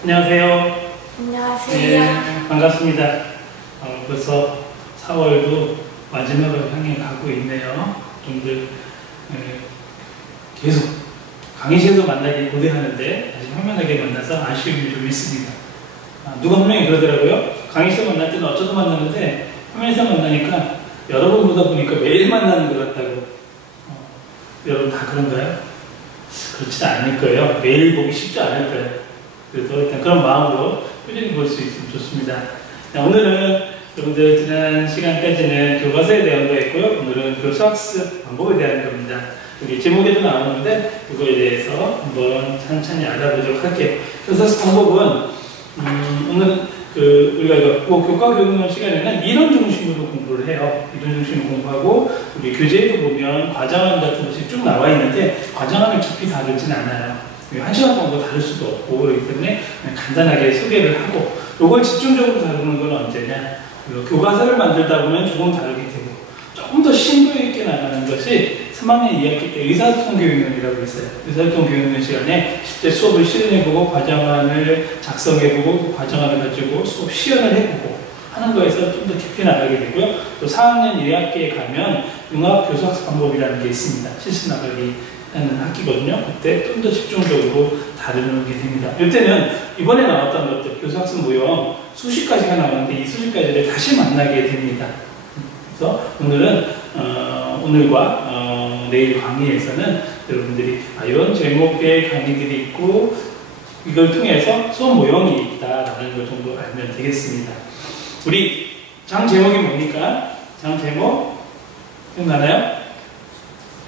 안녕하세요. 안녕하세요. 네, 반갑습니다. 벌써 4월도 마지막을 향해 가고 있네요. 여러분들 계속 강의실에서 만나기 고대하는데 아직 화면하게 만나서 아쉬움이 좀 있습니다. 누가 분명히 그러더라고요. 강의실에서 만날 때는 어쩌다 만나는데 화면에서 만나니까 여러 번 보다 보니까 매일 만나는 것 같다고. 여러분 다 그런가요? 그렇지는 않을 거예요. 매일 보기 쉽지 않을 거예요. 그래도 일단 그런 마음으로 꾸준히 볼 수 있으면 좋습니다. 오늘은 여러분들 지난 시간까지는 교과서에 대한 거였고요. 오늘은 교수학습 방법에 대한 겁니다. 여기 제목에도 나오는데 이거에 대해서 한번 천천히 알아보도록 할게요. 교수학습 방법은 오늘 우리가 교과 교육론 시간에는 이론 중심으로 공부를 해요. 이론 중심으로 공부하고 우리 교재에도 보면 과정안 같은 것이 쭉 나와 있는데 과정안을 깊이 다루진 않아요. 1시간 정도 다룰 수도 없고 그렇기 때문에 간단하게 소개를 하고 이걸 집중적으로 다루는 건 언제냐, 교과서를 만들다 보면 조금 다르게 되고 조금 더 심도 있게 나가는 것이 3학년 2학기 때 의사소통 교육론이라고 있어요. 의사소통 교육론 시간에 실제 수업을 실현해보고 과정안을 작성해보고 그 과정안을 가지고 수업 시연을 해보고 하는 거에서 좀 더 깊이 나가게 되고요. 또 4학년 1학기에 가면 융합교수학습 방법이라는 게 있습니다. 실습 나가기 하는 학기거든요. 그때 좀 더 집중적으로 다루는 게 됩니다. 이때는 이번에 나왔던 것들, 교수학습 모형 수십 가지가 나오는데 이 수십 가지를 다시 만나게 됩니다. 그래서 오늘은 오늘과 내일 강의에서는 여러분들이 이런 제목의 강의들이 있고 이걸 통해서 수업 모형이 있다라는 걸 정도 알면 되겠습니다. 우리 장 제목이 뭡니까? 장 제목 기억나나요?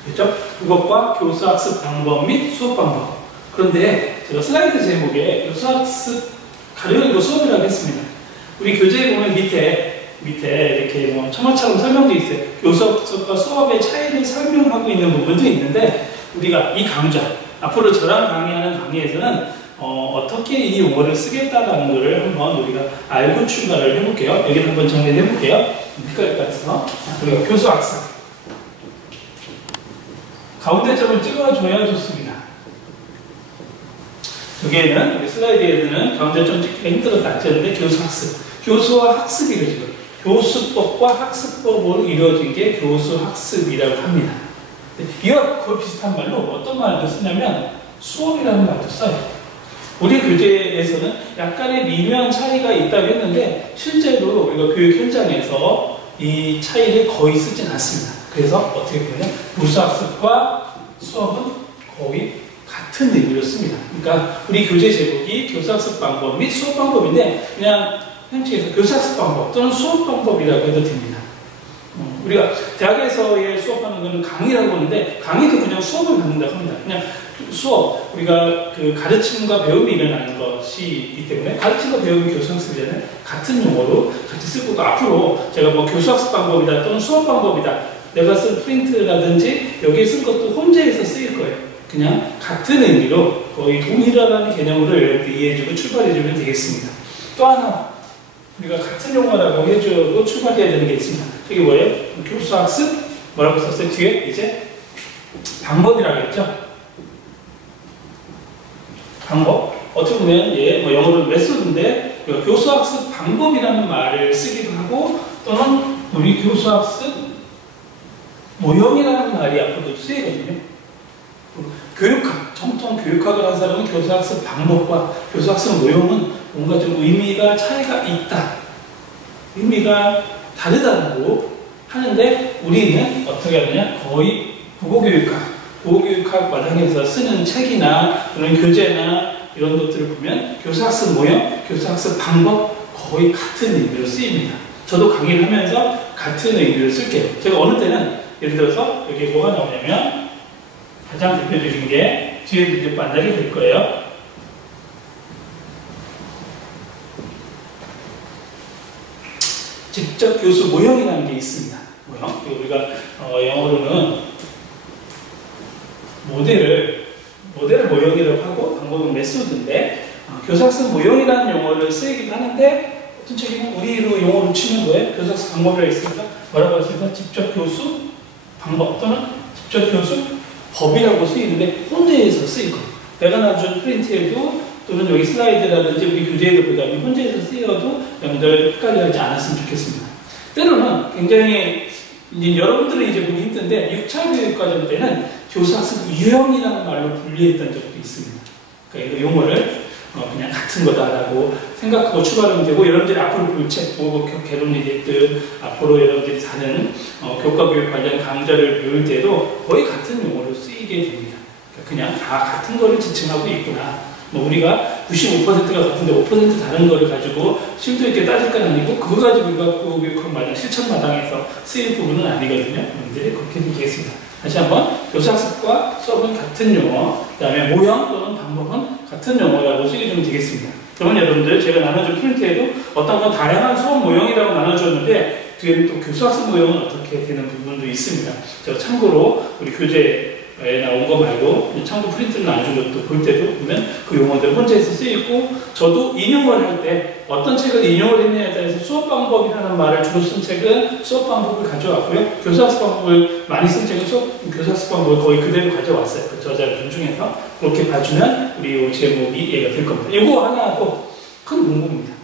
그렇죠? 그것과 교수학습 방법 및 수업 방법. 그런데 제가 슬라이드 제목에 교수학습 가려고 수업이라고 했습니다. 우리 교재에 보면 밑에 이렇게 처마처럼 설명되어 있어요. 교수학습과 수업의 차이를 설명하고 있는 부분도 있는데 우리가 이 강좌, 앞으로 저랑 강의하는 강의에서는 어떻게 이 용어를 쓰겠다라는 것을 한번 우리가 알고 출발을 해볼게요. 여기를 한번 정리해 볼게요. 헷갈릴 것 같아서 우리가 교수학습 가운데 점을 찍어줘야 좋습니다. 여기에는 우리 슬라이드에는 가운데 점 찍기가 힘들어서 안 찍었는데 교수학습, 교수와 학습이 이루어지고 교수법과 학습법으로 이루어진 게 교수학습이라고 합니다. 이와 거의 비슷한 말로 어떤 말도 쓰냐면 수업이라는 말도 써요. 우리 교재에서는 약간의 미묘한 차이가 있다고 했는데 실제로 우리가 교육 현장에서 이 차이를 거의 쓰진 않습니다. 그래서 어떻게 보면 교수학습과 수업은 거의 같은 의미로 씁니다. 그러니까 우리 교재 제목이 교수학습 방법 및 수업 방법인데 그냥 현지에서 교수학습 방법 또는 수업 방법이라고 해도 됩니다. 우리가 대학에서의 수업하는 것은 강의라고 하는데 강의도 그냥 수업을 받는다고 합니다. 그냥 수업, 우리가 가르침과 배움이 일어나는 것이 있기 때문에 가르침과 배움이 교수학습이잖아요. 같은 용어로 같이 쓰고 앞으로 제가 교수학습 방법이다 또는 수업 방법이다 내가 쓴 프린트라든지 여기에 쓴 것도 혼재해서 쓰일 거예요. 그냥 같은 의미로 거의 동일하다는 개념으로 여러분들 이해해주고 출발해주면 되겠습니다. 또 하나 우리가 같은 용어라고 해주고 출발해야 되는 게 있습니다. 이게 뭐예요? 교수학습 뭐라고 썼어요? 뒤에 이제 방법이라고 했죠? 방법. 어떻게 보면 영어로 메소드인데 교수학습 방법이라는 말을 쓰기도 하고 또는 우리 교수학습 모형이라는 말이 앞으로도 쓰이거든요. 교육학, 정통 교육학을 한 사람은 교수학습 방법과 교수학습 모형은 뭔가 좀 의미가 차이가 있다. 의미가 다르다고 하는데 우리는 어떻게 하느냐? 거의 국어교육학 마당에서 쓰는 책이나 그런 교재나 이런 것들을 보면 교수학습 모형, 교수학습 방법 거의 같은 의미로 쓰입니다. 저도 강의를 하면서 같은 의미를 쓸게요. 제가 어느 때는 예를 들어서 여기에 뭐가 나오냐면 가장 대표적인 게 뒤에도 이제 만나게 될 거예요. 직접 교수 모형이라는 게 있습니다. 모형. 우리가 영어로는 모델을 모형이라고 하고 방법은 메소드인데 교수학습 모형이라는 용어를 쓰이기도 하는데 어떤 책에는 우리로 용어로 치는 거예요. 교수학습 방법이라고 있으니까 뭐라고 할 수 있어요? 직접 교수 방법 또는 직접 교수 법이라고 쓰이는데 혼재해서 쓰일 거예요. 내가 나준 프린트에도 또는 여기 슬라이드라든지 우리 교재에도 보다 혼자서 쓰여도 여러분들 헷갈려하지 않았으면 좋겠습니다. 때로는 굉장히 이제 여러분들은 이제 보기 힘든데 6차 교육과정 때는 교수학습 유형이라는 말로 분리했던 적도 있습니다. 그러니까 이 용어를 그냥 같은 거다라고 생각하고 출발하면 되고, 여러분들이 앞으로 볼 책, 보고 개론이 됐든 앞으로 여러분들이 다른 교과교육 관련 강좌를 배울 때도 거의 같은 용어로 쓰이게 됩니다. 그냥 다 같은 거를 지칭하고 있구나. 뭐 우리가 95%가 같은데 5% 다른 거를 가지고 심도 있게 따질 건 아니고, 그거 가지고 교육학 마당, 실천 마당에서 쓰일 부분은 아니거든요. 여러분들이 그렇게 되겠습니다. 다시 한번, 교수학습과 수업은 같은 용어, 그 다음에 모형 또는 방법은 같은 용어라고 쓰여주면 되겠습니다. 그러면 여러분들 제가 나눠준 프린트에도 어떤 건 다양한 수업 모형이라고 나눠줬는데 뒤에는 또 교수학습 모형은 어떻게 되는 부분도 있습니다. 제가 참고로 우리 교재에 나온 거 말고 참고 프린트를 나눠준 것도 볼 때도 보면 그 용어들 혼자서 쓰이고, 저도 인용을 할 때 어떤 책을 인용을 했냐에 따라서 수업 방법이라는 말을 주로 쓴 책은 수업 방법을 가져왔고요. 교수학습 방법을 많이 쓴 책은 교수학습 방법을 거의 그대로 가져왔어요. 그 저자를 존중해서 그렇게 봐주면 우리 제목이 이해가 될 겁니다. 이거 하나도 큰 공부입니다.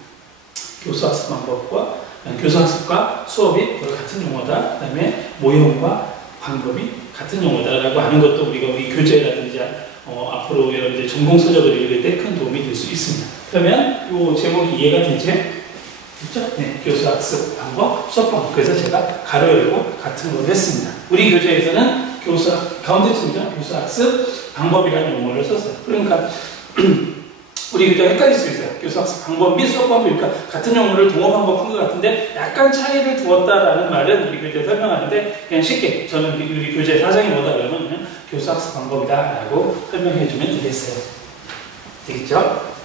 교수학습 방법과 교수학습과 수업이 거의 같은 용어다. 그 다음에 모형과 방법이 같은 용어다라고 하는 것도 우리가 우리 교재라든지 앞으로 여러분들 전공서적을 읽을 때 큰 도움이 될 수 있습니다. 그러면 이 제목이 이해가 되죠? 그렇죠? 네, 교수학습 방법, 수업 방법. 그래서 제가 가로 열고 같은 걸 했습니다. 우리 교재에서는 가운데쯤이죠. 교수학습 방법이라는 용어를 썼어요. 그러니까 우리 교재가 헷갈릴 수 있어요. 교수학습 방법 및 수업 방법이니까 같은 용어를 동어 방법 한 것 같은데 약간 차이를 두었다라는 말은 우리 교재에 설명하는데, 그냥 쉽게 저는 우리 교재 사정이 뭐다 그러면 그냥 교수학습 방법이다 라고 설명해 주면 되겠어요. 되겠죠?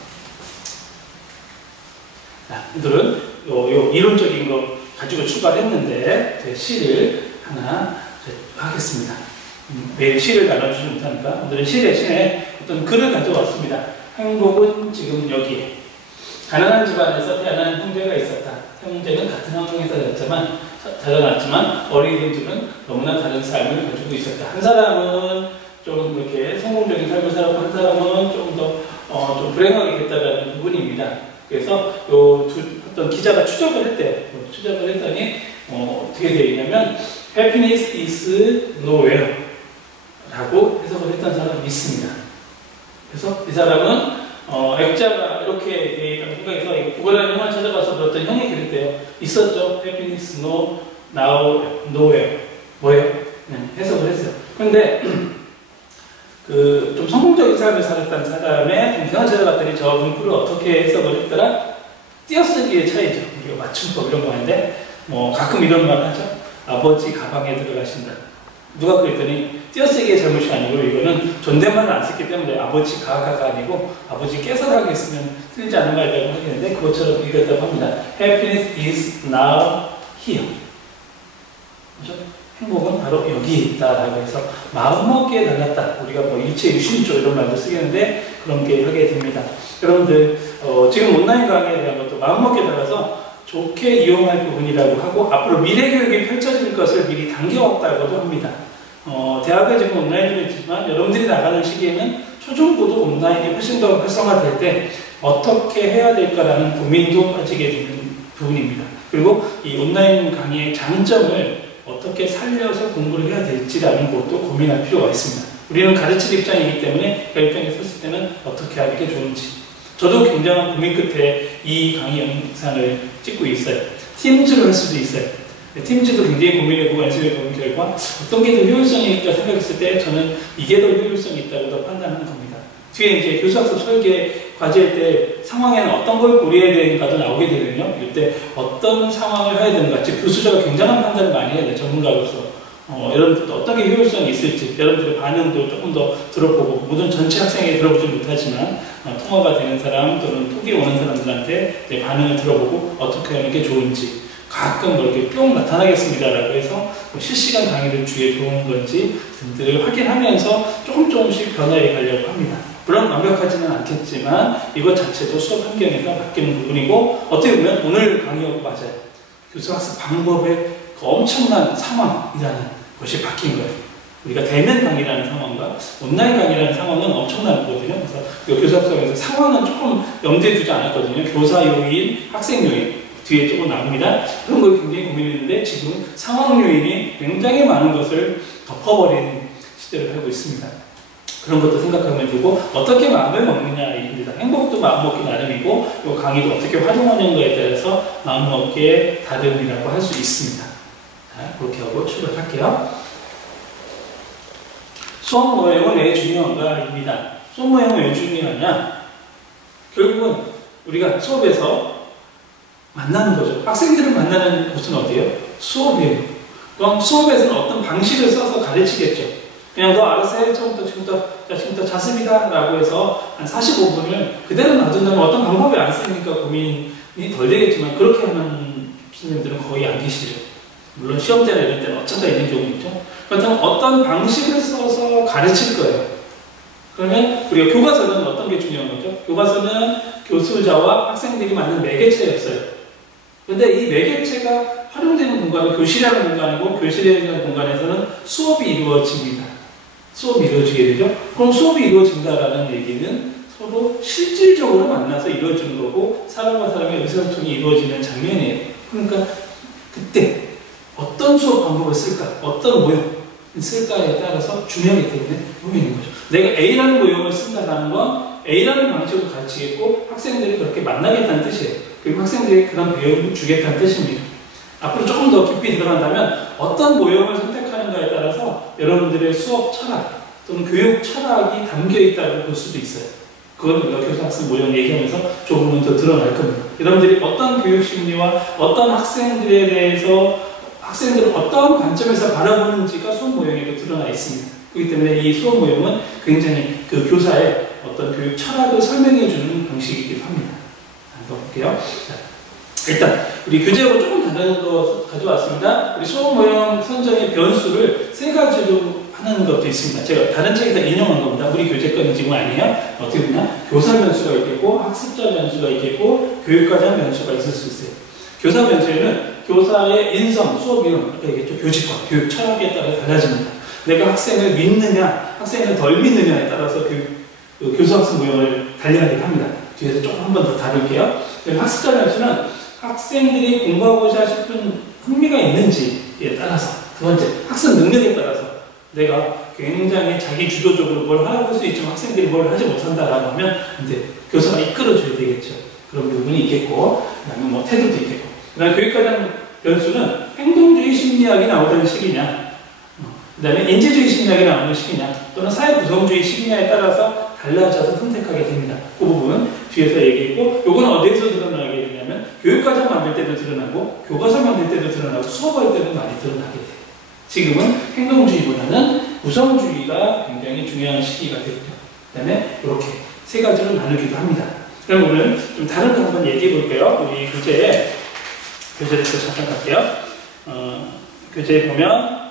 자, 오늘은 요 이론적인 거 가지고 출발했는데 시를 하나 하겠습니다. 매일 시를 나눠주지 못하니까 오늘은 시 대신에 어떤 글을 가져왔습니다. 행복은 지금 여기에. 가난한 집안에서 태어난 형제가 있었다. 형제는 같은 환경에서 자라났지만 어린 둘은 너무나 다른 삶을 가지고 있었다. 한 사람은 좀 이렇게 성공적인 삶을 살았고, 한 사람은 조금 더 좀 불행하게 됐다라는 부분입니다. 그래서 어떤 기자가 추적을 했대요. 추적을 했더니 어떻게 되어 있냐면 Happiness is nowhere 라고 해석을 했던 사람이 있습니다. 그래서 이 사람은 액자가 이렇게 되어 있다는 생각에서 이거 구글하는 형을 찾아가서 어떤 형이 그랬대요. 있었죠? Happiness nowhere. 뭐예요? 네, 해석을 했어요. 그런데 좀 성공적인 삶을 살았다는 사람의 동생을 찾아갔더니 저 문구를 어떻게 해석을 했더라? 띄어쓰기의 차이죠. 우리가 맞춤법 이런 거 하는데 가끔 이런 말 하죠. 아버지 가방에 들어가신다. 누가 그랬더니 띄어쓰기의 잘못이 아니고 이거는 존댓말을 안 썼기 때문에 아버지 가가 아니고 아버지 깨서라고 했으면 틀리지 않은 말이라고 하겠는데 그것처럼 읽었다고 합니다. Happiness is now here. 그렇죠? 행복은 바로 여기에 있다라고 해서 마음먹기에 달랐다. 우리가 일체 유심조 이런 말도 쓰겠는데 그런 게 하게 됩니다. 여러분들 지금 온라인 강의에 대한 것도 마음먹기에 달라서 좋게 이용할 부분이라고 하고 앞으로 미래교육이 펼쳐질 것을 미리 당겨왔다고도 합니다. 대학을 지금 온라인으로 있지만 여러분들이 나가는 시기에는 초중고도 온라인이 훨씬 더 활성화될 때 어떻게 해야 될까라는 고민도 빠지게 되는 부분입니다. 그리고 이 온라인 강의의 장점을 어떻게 살려서 공부를 해야 될지라는 것도 고민할 필요가 있습니다. 우리는 가르칠 입장이기 때문에 그 입장에 섰을 때는 어떻게 하는 게 좋은지. 저도 굉장한 고민 끝에 이 강의 영상을 찍고 있어요. 팀즈로 할 수도 있어요. 팀즈도 굉장히 고민해보고 연습해본 결과 어떤 게 더 효율성이 있다 생각했을 때 저는 이게 더 효율성이 있다고 더 판단하는 겁니다. 뒤에 이제 교수학습 설계 과제할 때 상황에는 어떤 걸 고려해야 되는가도 나오게 되면요. 이때 어떤 상황을 해야 되는가, 즉 교수자가 굉장한 판단을 많이 해야 돼요. 전문가로서. 여러분들도 어떤 게 효율성이 있을지 여러분들의 반응도 조금 더 들어보고, 모든 전체 학생에게 들어보지 못하지만 통화가 되는 사람 또는 톡이 오는 사람들한테 내 반응을 들어보고 어떻게 하는 게 좋은지, 가끔 이렇게 뿅 나타나겠습니다라고 해서 실시간 강의를 주에 좋은 건지 등들을 확인하면서 조금씩 변화해 가려고 합니다. 물론 완벽하지는 않겠지만 이것 자체도 수업 환경에서 바뀌는 부분이고, 어떻게 보면 오늘 강의하고 맞아요. 교수학습 방법의 그 엄청난 상황이라는 것이 바뀐 거예요. 우리가 대면 강의라는 상황과 온라인 강의라는 상황은 엄청난 거거든요. 그래서 이 교사학습에서 상황은 조금 염두에 두지 않았거든요. 교사 요인, 학생 요인 뒤에 조금 나옵니다. 그런 걸 굉장히 고민했는데 지금 상황 요인이 굉장히 많은 것을 덮어버리는 시대를 살고 있습니다. 그런 것도 생각하면 되고 어떻게 마음을 먹느냐입니다. 행복도 마음 먹기 나름이고 이 강의도 어떻게 활용하는가에 따라서 마음 먹기의 다름이라고 할 수 있습니다. 자, 그렇게 하고 출발할게요. 수업 모형은 왜 중요한가입니다. 수업 모형은 왜 중요하냐? 결국은 우리가 수업에서 만나는 거죠. 학생들을 만나는 곳은 어디예요? 수업이에요. 그럼 수업에서는 어떤 방식을 써서 가르치겠죠. 그냥 너 알아서 해. 지금부터 자습이다 라고 해서 한 45분을 그대로 놔둔다면 어떤 방법이 안 쓰니까 고민이 덜 되겠지만 그렇게 하는 선생님들은 거의 안 계시죠. 물론 시험 때나 이럴 때는 어쩌다 있는 경우 있죠. 그렇다면 어떤 방식을 써서 가르칠 거예요. 그러면 우리가 교과서는 어떤 게 중요한 거죠? 교과서는 교수자와 학생들이 만든 매개체였어요. 그런데 이 매개체가 활용되는 공간은 교실이라는 공간이고 교실이라는 공간에서는 수업이 이루어집니다. 수업이 이루어지게 되죠. 그럼 수업이 이루어진다라는 얘기는 서로 실질적으로 만나서 이루어지는 거고 사람과 사람의 의사소통이 이루어지는 장면이에요. 그러니까 그때 어떤 수업 방법을 쓸까? 어떤 모형을 쓸까에 따라서 중요하기 때문에 모형인 거죠. 내가 A라는 모형을 쓴다는 건 A라는 방식으로 가르치겠고 학생들이 그렇게 만나겠다는 뜻이에요. 그리고 학생들이 그런 배움을 주겠다는 뜻입니다. 앞으로 조금 더 깊이 들어간다면 어떤 모형을 선택하는가에 따라서 여러분들의 수업 철학 또는 교육 철학이 담겨 있다고 볼 수도 있어요. 그걸 우리가 교사학습 모형 얘기하면서 조금은 더 드러날 겁니다. 여러분들이 어떤 교육 심리와 어떤 학생들에 대해서 학생들은 어떤 관점에서 바라보는지가 수업 모형에도 드러나 있습니다. 그렇기 때문에 이 수업 모형은 굉장히 그 교사의 어떤 교육 철학을 설명해주는 방식이기도 합니다. 한번 볼게요. 자, 일단 우리 교재로 조금 다른 거 가져왔습니다. 우리 수업 모형 선정의 변수를 3가지로 하는 것도 있습니다. 제가 다른 책에서 인용한 겁니다. 우리 교재 거는 지금 아니에요. 어떻게 보면 교사 변수가 있겠고 학습자 변수가 있겠고 교육과정 변수가 있을 수 있어요. 교사 변수에는 교사의 인성, 수업 이론, 아까 얘기했죠. 교직과 교육 철학에 따라 달라집니다. 내가 학생을 믿느냐, 학생을 덜 믿느냐에 따라서 교수학습 모형을 달리하기도 합니다. 뒤에서 조금 한 번 더 다룰게요. 학습자 변수는 학생들이 공부하고자 싶은 흥미가 있는지에 따라서, 두 번째, 학습 능력에 따라서 내가 굉장히 자기 주도적으로 뭘 하라고 할 수 있지만 학생들이 뭘 하지 못한다라고 하면 근데 교사가 이끌어줘야 되겠죠. 그런 부분이 있겠고, 그 다음에 뭐 태도도 있겠고. 그 다음에 교육과정 변수는 행동주의 심리학이 나오던 시기냐, 그 다음에 인재주의 심리학이 나오는 시기냐, 또는 사회구성주의 시기냐에 따라서 달라져서 선택하게 됩니다. 그 부분 뒤에서 얘기했고, 요거는 어디에서 드러나게 되냐면 교육과정 만들 때도 드러나고 교과서 만들 때도 드러나고 수업할 때도 많이 드러나게 돼요. 지금은 행동주의보다는 구성주의가 굉장히 중요한 시기가 됐죠. 그 다음에 이렇게 3가지로 나누기도 합니다. 그럼 오늘 좀 다른 거 한번 얘기해 볼게요. 우리 교재를 또 잠깐 갈게요. 교재에 보면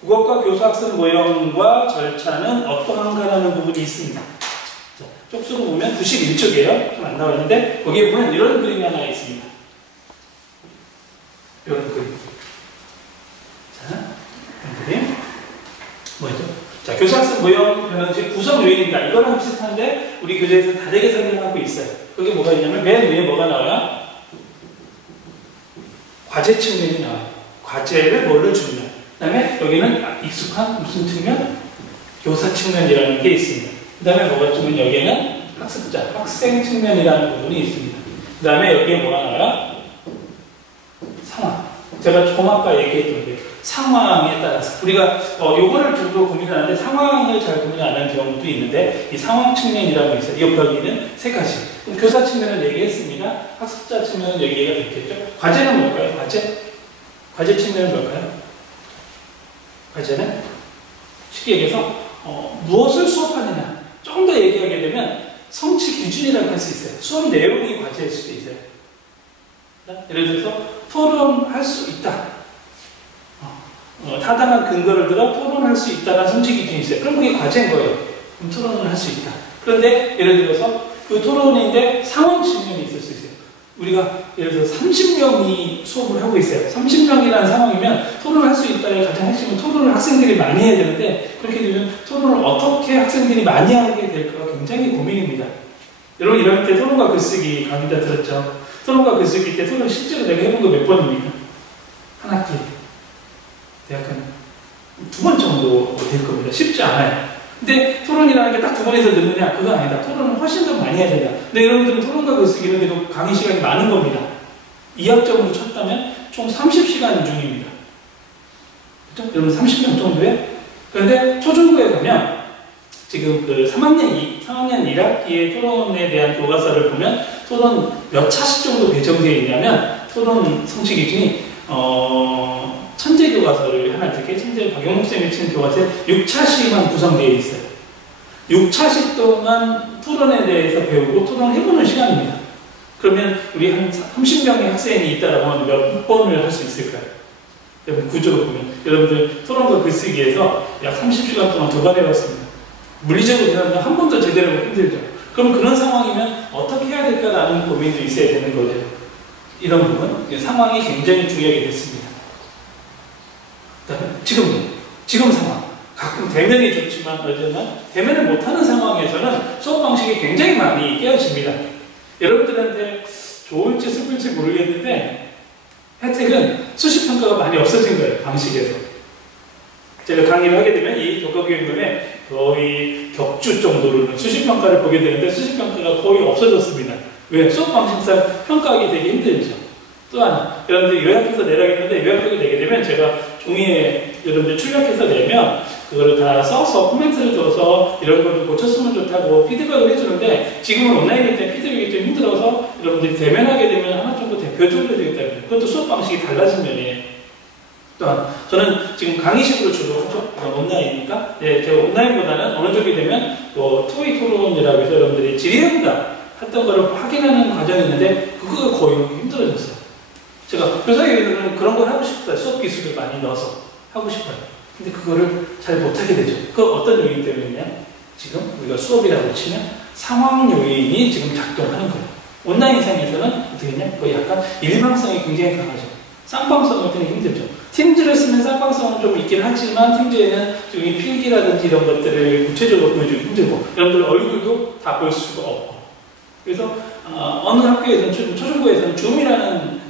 국어과 교수학습 모형과 절차는 어떠한가라는 부분이 있습니다. 자, 쪽수로 보면 91쪽이에요. 좀 안 나와 있는데 거기에 보면 이런 그림이 하나 있습니다. 이런 그림. 자, 이런 그림. 뭐죠? 자, 교수학습 모형 변형식 구성 요인입니다. 이거랑 비슷한데 우리 교재에서 다르게 설명하고 있어요. 그게 뭐가 있냐면 맨 위에 뭐가 나와요? 과제 측면이 나와요. 과제를 뭐를 주느냐. 그 다음에 여기는 익숙한 무슨 측면? 교사 측면이라는 게 있습니다. 그 다음에 뭐가 있으면 여기에는 학습자, 학생 측면이라는 부분이 있습니다. 그 다음에 여기에 뭐가 나와요? 상황. 제가 조금 아까 얘기했던 게 상황에 따라서 우리가 요거를 두고 고민하는데 상황을 잘 고민 안 하는 경우도 있는데 이 상황 측면이라는 게 있어요. 여기는 3가지. 그럼 교사 측면은 얘기했습니다. 학습자 측면은 얘기가 됐겠죠. 과제는 뭘까요? 과제 측면은 뭘까요? 과제는 쉽게 얘기해서 무엇을 수업하느냐 조금 더 얘기하게 되면 성취 기준이라고 할 수 있어요. 수업 내용이 과제일 수도 있어요. 예를 들어서 토론할 수 있다. 타당한 근거를 들어 토론할 수 있다는 성취 기준이 있어요. 그럼 그게 과제인 거예요. 그럼 토론을 할 수 있다. 그런데 예를 들어서 그 토론인데 상황 측면이 있을 수 있어요. 우리가 예를 들어 30명이 수업을 하고 있어요. 30명이라는 상황이면 토론을 할 수 있다의 가장 핵심은 토론을 학생들이 많이 해야 되는데, 그렇게 되면 토론을 어떻게 학생들이 많이 하게 될까가 굉장히 고민입니다. 여러분 1학년 때 토론과 글쓰기 강의 다 들었죠? 토론과 글쓰기 때 토론 실제로 내가 해본 거 몇 번입니까? 한 학기. 대학은 2번 정도 될 겁니다. 쉽지 않아요. 근데 토론이라는 게 딱 2번에서 늦느냐? 그거 아니다. 토론은 훨씬 더 많이 해야 된다. 근데 여러분들은 토론과 글쓰기는 그래도 강의 시간이 많은 겁니다. 2학점으로 쳤다면 총 30시간 중입니다. 그렇죠? 여러분 30명 정도에? 그런데 초중고에 가면 지금 그 3학년 1학기의 토론에 대한 교과서를 보면 토론 몇 차씩 정도 배정되어 있냐면 토론 성취 기준이 천재 교과서를 하나 듣게 천재 박영목 쌤이 친 교과서에 6차씩만 구성되어 있어요. 6차씩 동안 토론에 대해서 배우고 토론을 해보는 시간입니다. 그러면 우리 한 30명의 학생이 있다라고 하면 몇 번을 할 수 있을까요? 여러분 구조로 보면 여러분들 토론과 글쓰기에서 약 30시간 동안 2번 해봤습니다. 물리적으로 대하면 한 번도 제대로 힘들죠. 그럼 그런 상황이면 어떻게 해야 될까라는 고민도 있어야 되는 거죠. 이런 부분, 상황이 굉장히 중요하게 됐습니다. 지금 상황. 가끔 대면이 좋지만, 어쩌면 대면을 못하는 상황에서는 수업 방식이 굉장히 많이 깨어집니다. 여러분들한테 좋을지 슬플지 모르겠는데, 혜택은 수시평가가 많이 없어진 거예요, 방식에서. 제가 강의를 하게 되면 이 교과교육론에 거의 격주 정도로는 수시평가를 보게 되는데, 수시평가가 거의 없어졌습니다. 왜? 수업 방식상 평가하기 되게 힘들죠. 또 하나, 여러분들 요약해서 내라겠는데, 요약하게 되게 되면 제가 종이에 여러분들 출력해서 내면 그거를 다 써서 코멘트를 줘서 이런 걸 좀 고쳤으면 좋다고 피드백을 해주는데, 지금은 온라인이기 때문에 피드백이 좀 힘들어서 여러분들이 대면하게 되면 하나 정도 대표적으로 해주겠다. 그것도 수업 방식이 달라진 면이에요. 또한 저는 지금 강의식으로 주로 하죠. 온라인이니까. 네, 제가 온라인보다는 어느 쪽이 되면 또 토익 토론이라고 해서 여러분들이 질의응답 했던 거를 확인하는 과정이 있는데, 그거가 거의 힘들어졌어요. 제가 교사님들은 그런 걸 하고 싶어요. 수업 기술을 많이 넣어서 하고 싶어요. 근데 그거를 잘 못하게 되죠. 그 어떤 요인 때문이냐? 지금 우리가 수업이라고 치면 상황 요인이 지금 작동하는 거예요. 온라인상에서는 어떻게 했냐? 거의 약간 일방성이 굉장히 강하죠. 쌍방성은 굉장히 힘들죠. 팀즈를 쓰면 쌍방성은 좀 있긴 하지만, 팀즈에는 지금 이 필기라든지 이런 것들을 구체적으로 보여주기 힘들고, 여러분들 얼굴도 다 볼 수가 없고. 그래서 어느 학교에서는, 초중고에서는 줌이라는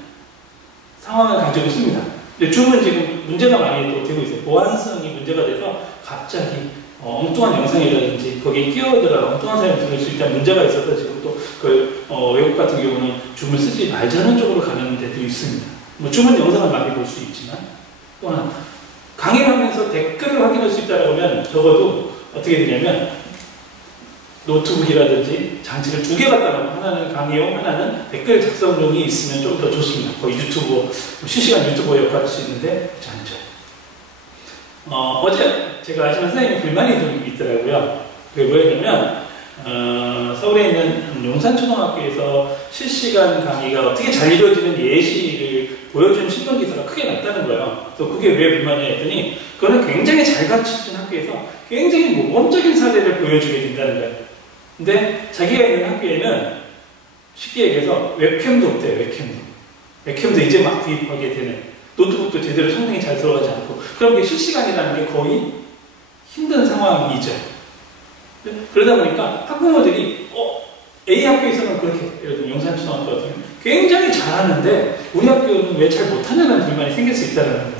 상황을 가지고 있습니다. 근데 줌은 지금 문제가 많이 또 되고 있어요. 보안성이 문제가 돼서 갑자기 엉뚱한 영상이라든지 거기에 끼어들어 엉뚱한 사람이 들을 수 있다는 문제가 있어서 지금 또 외국 같은 경우는 줌을 쓰지 말자는 쪽으로 가는 데도 있습니다. 뭐 줌은 영상을 많이 볼 수 있지만, 또 하나 강의를 하면서 댓글을 확인할 수 있다고 하면 적어도 어떻게 되냐면 노트북이라든지 장치를 2개 갖다 놓고, 하나는 강의용, 하나는 댓글 작성용이 있으면 좀 더 좋습니다. 거의 유튜버, 실시간 유튜버 역할을 할 수 있는데 그렇지 않죠. 어제 제가 아시는 선생님이 불만이 좀 있더라고요. 그게 뭐였냐면 서울에 있는 용산초등학교에서 실시간 강의가 어떻게 잘 이루어지는 예시를 보여준 신문 기사가 크게 났다는 거예요. 또 그게 왜 불만이냐 했더니, 그거는 굉장히 잘 갖춰진 학교에서 굉장히 모범적인 사례를 보여주게 된다는 거예요. 근데 자기가 있는 학교에는 쉽게 얘기해서 웹캠도 없대요. 웹캠도 이제 막 구입하게 되는, 노트북도 제대로 성능이 잘 들어가지 않고, 그런 게 실시간이라는 게 거의 힘든 상황이죠. 그러다 보니까 학부모들이 A 학교에서는 그렇게, 예를 들면 용산초등학교 같은 경우는 굉장히 잘하는데 우리 학교는 왜 잘 못하냐는 불만이 생길 수 있다는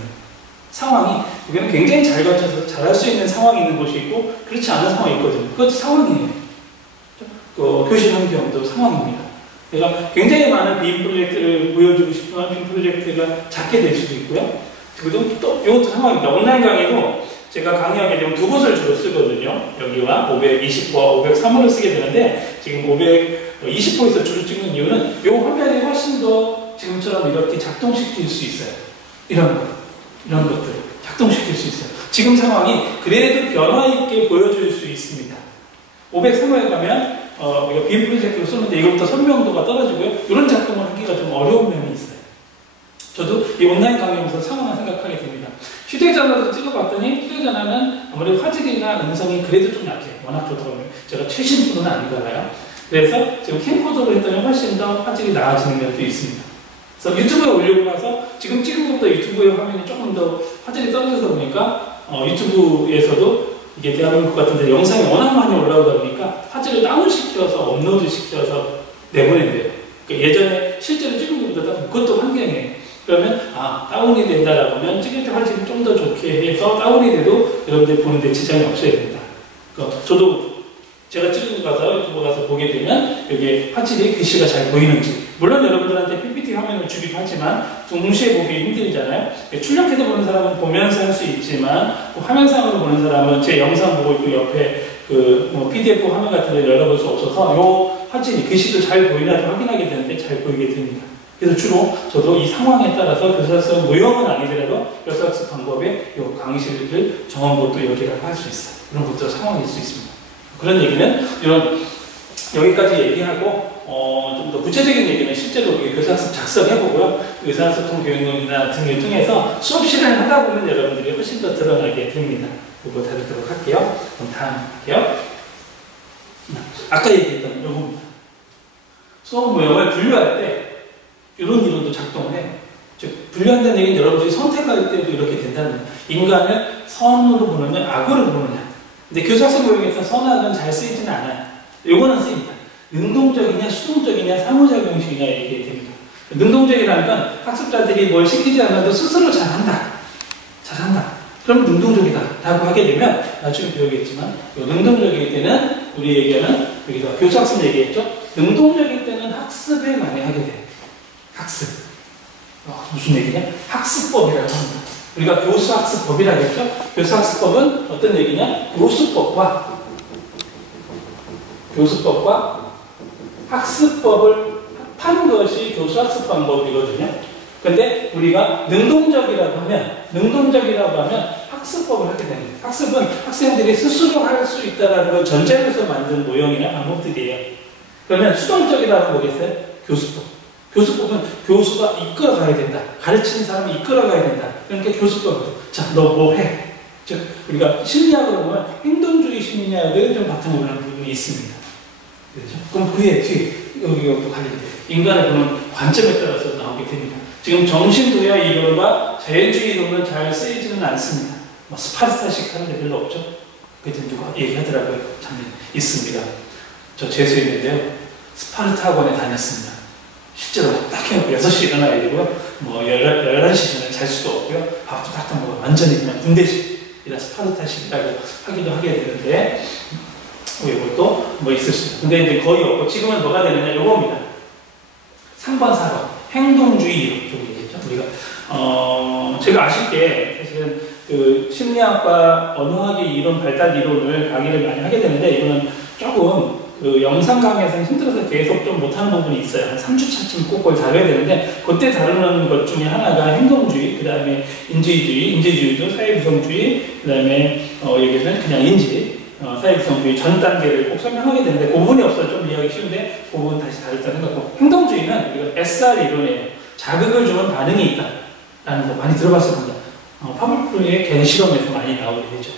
상황이, 여기는 굉장히 잘 갖춰서 잘할 수 있는 상황이 있는 곳이 있고, 그렇지 않은 상황이 있거든요. 그것도 상황이에요. 교실 환경도 상황입니다. 내가 굉장히 많은 빔 프로젝트를 보여주고 싶지만 빔 프로젝트가 작게 될 수도 있고요. 그리고 또 이것도 상황입니다. 온라인 강의도 제가 강의하게 되면 2곳을 주로 쓰거든요. 여기와 520호와 503호를 쓰게 되는데, 지금 520호에서 주로 찍는 이유는 이 화면이 훨씬 더 지금처럼 이렇게 작동시킬 수 있어요. 이런 것들 작동시킬 수 있어요. 지금 상황이 그래도 변화 있게 보여줄 수 있습니다. 503호에 가면 우리가 빔 프로젝트로 쓰는데 이것부터 선명도가 떨어지고요. 이런 작동을 하기가 좀 어려운 면이 있어요. 저도 이 온라인 강의하면서 상황을 생각하게 됩니다. 휴대전화도 찍어봤더니, 휴대전화는 아무래도 화질이나 음성이 그래도 좀 약해요. 워낙 좋다고 하면. 제가 최신 폰은 아니잖아요. 그래서 지금 캠코더로 했더니 훨씬 더 화질이 나아지는 면도 있습니다. 그래서 유튜브에 올리고 나서 지금 찍은 것보다 유튜브의 화면이 조금 더 화질이 떨어져서 보니까 유튜브에서도 이게 대한민국 같은데 영상이 워낙 많이 올라오다 보니까 화질을 다운시켜서 업로드 시켜서 내보낸대요. 그러니까 예전에 실제로 찍은 것보다 그것도 환경이에요. 그러면 다운이 된다라고 하면 찍을 때 화질이 좀 더 좋게 해서 다운이 돼도 여러분들 보는데 지장이 없어야 된다. 그러니까 저도 제가 찍은 거 가서 유튜브 가서 보게 되면 여기 화질이 글씨가 잘 보이는지, 물론 여러분들한테 PPT 화면을 주기도 하지만 동시에 보기 힘들잖아요. 출력해서 보는 사람은 보면서 할 수 있지만 화면상으로 보는 사람은 제 영상 보고 있고 옆에 PDF 화면 같은 걸 열어볼 수 없어서 요 화질이 글씨도 잘 보이나 확인하게 되는데 잘 보이게 됩니다. 그래서 주로 저도 이 상황에 따라서 교사학습 모형은 아니더라도 교사학습 방법의 요 강의실을 정한 것도 여기라고 할 수 있어요. 그런 것도 상황일 수 있습니다. 그런 얘기는 여기까지 얘기하고 좀 더 구체적인 얘기는 실제로 교사학습 작성해보고요. 의사소통 교육론이나 등을 통해서 수업 실행을 하다 보면 여러분들이 훨씬 더 드러나게 됩니다. 그거 다루도록 할게요. 그럼 다음 할게요. 아까 얘기했던 요겁니다. 수업 모형을 분류할 때 이런 이론도 작동을 해요. 즉 분류한다는 얘기는 여러분들이 선택할 때도 이렇게 된다는 거예요. 인간을 선으로 보느냐 악으로 보느냐. 근데 교사학습 모형에서 선악은 잘 쓰이지는 않아요. 요거는 쓰입니다. 능동적이냐 수동적이냐 상호작용식이냐 이렇게 됩니다. 능동적이라는 건 학습자들이 뭘 시키지 않아도 스스로 잘한다. 그럼 능동적이다 라고 하게 되면 나중에 배우겠지만 능동적일 때는 우리 얘기하는 여기서 교수학습 얘기했죠. 능동적일 때는 학습을 많이 하게 돼요. 학습. 무슨 얘기냐? 학습법이라고 합니다. 우리가 교수학습법이라고 했죠. 교수학습법은 어떤 얘기냐? 교수법과 학습법을 합한 것이 교수학습 방법이거든요. 근데 우리가 능동적이라고 하면 학습법을 하게 됩니다. 학습은 학생들이 스스로 할 수 있다는 걸 전제로 해서 만든 모형이나 방법들이에요. 그러면 수동적이라고 보겠어요? 교수법은 교수가 이끌어가야 된다. 가르치는 사람이 이끌어가야 된다. 그러니까 교수법이죠. 자, 너 뭐 해? 즉, 우리가 심리학으로 보면 행동주의 심리학을 좀 바탕으로 하는 부분이 있습니다. 그렇죠? 그럼 그의 뒤에 여기가 또 관련돼요. 인간을 보는 관점에 따라서 나오게 됩니다. 지금 정신도야 이론과 자연주의 이론은 잘 쓰이지는 않습니다. 스파르타식 하는 데 별로 없죠? 그때 누가 얘기하더라고요. 참 있습니다. 저 재수했는데요. 스파르타 학원에 다녔습니다. 실제로 딱 해놓고 6시에 일어나야 되고요. 11시 전에 잘 수도 없고요. 밥도 딱 먹고 완전히 그냥 군대식이라 스파르타식이라고 하기도 하게 되는데 이것도 있을 수 있어요. 근데 이제 거의 없고 지금은 뭐가 되느냐 요겁니다. 3번, 4번. 행동주의 이론 쪽 얘기했죠. 우리가 제가 아쉽게 사실은 그 심리학과 언어학의 이론 발달 이론을 강의를 많이 하게 되는데 이거는 조금 그 영상 강의에서는 힘들어서 계속 좀 못하는 부분이 있어요. 한 3주차쯤 꼭 그걸 다뤄야 되는데 그때 다루는 것 중에 하나가 행동주의, 그 다음에 인지주의도 사회구성주의, 그 다음에 여기는 그냥 인지, 사회구성주의 전 단계를 꼭 설명하게 되는데 그 부분이 없어요. 좀 이해하기 쉬운데 그 부분 다시 다뤘다 생각하고 행동주의는 우리가 SR 이론이에요. 자극을 주면 반응이 있다 라는 거 많이 들어봤을 겁니다. 파블로프의 개 실험에서 많이 나오게 되죠.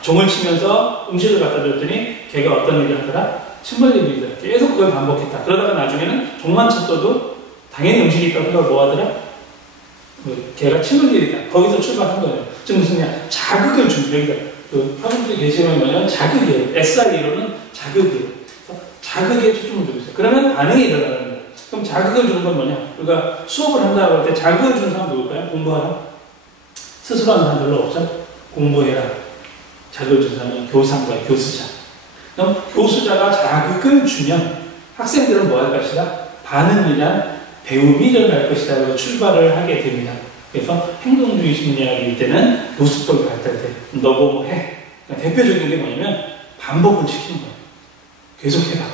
종을 치면서 음식을 갖다 줬더니 개가 어떤 일을 하더라? 침 흘리더라. 계속 그걸 반복했다. 그러다가 나중에는 종만 쳤어도 당연히 음식이 있다고 생각을 뭐 하더라? 개가 침 흘리다. 거기서 출발한 거예요. 지금 무슨 자극을 줍니다. 여기다. 파블로프의 개 실험이 뭐냐면 자극이에요. SR 이론은 자극이에요. 자극에 초점을 두고 있어요. 그러면 반응이 일어나는 거예요. 그럼 자극을 주는 건 뭐냐? 우리가 수업을 한다고 할 때 자극을 주는 사람 누굴까요? 공부하라? 스스로 하는 사람 별로 없죠? 공부해라. 자극을 주는 사람은 교사과 교수자. 그럼 교수자가 자극을 주면 학생들은 뭐 할 것이다? 반응이나 배움이 일어날 것이다. 라고 출발을 하게 됩니다. 그래서 행동주의 심리학일 때는 교수법이 발달돼. 너 뭐 해? 그러니까 대표적인 게 뭐냐면 반복을 시키는 거예요. 계속 해봐.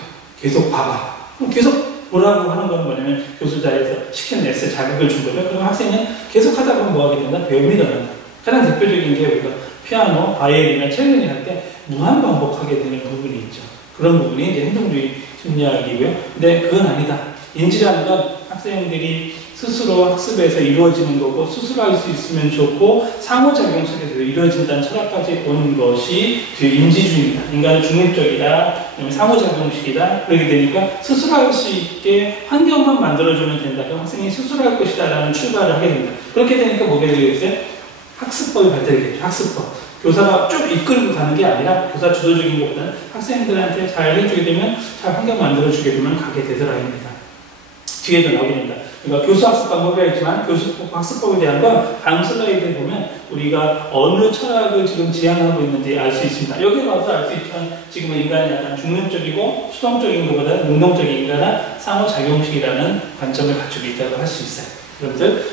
계속 봐봐. 그럼 계속 보라고 하는 건 뭐냐면 교수자에서 시키는 S 자극을 준 거죠. 그럼 학생은 계속 하다 보면 뭐 하게 된다? 배움이 일어난다. 가장 대표적인 게 우리가 피아노, 바이올린이나 첼로니 할 때 무한 반복하게 되는 부분이 있죠. 그런 부분이 이제 행동주의 심리학이고요. 근데 그건 아니다. 인지라는 건 학생들이 스스로 학습에서 이루어지는 거고 스스로 할 수 있으면 좋고 상호작용 속에서 이루어진다는 철학까지 온 것이 그 인지주의입니다. 인간은 중립적이다, 상호작용식이다. 그렇게 되니까 스스로 할 수 있게 환경만 만들어주면 된다. 그럼 학생이 스스로 할 것이다 라는 출발을 하게 됩니다. 그렇게 되니까 뭐게 되겠어요? 학습법이 발달되겠죠. 학습법. 교사가 쭉 이끌고 가는 게 아니라 교사 주도적인 것보다는 학생들한테 잘 해주게 되면 잘 환경 만들어주게 되면 가게 되더라입니다. 뒤에도 나오게 됩니다. 그러니까 교수 학습 방법이 있지만 교수 학습법에 대한 건 다음 슬라이드에 보면 우리가 어느 철학을 지금 지향하고 있는지 알 수 있습니다. 여기 와서 알 수 있지만 지금은 인간이 약간 중립적이고 수동적인 것보다는 능동적인 인간은 상호작용식이라는 관점을 가지고 있다고 할 수 있어요. 여러분들,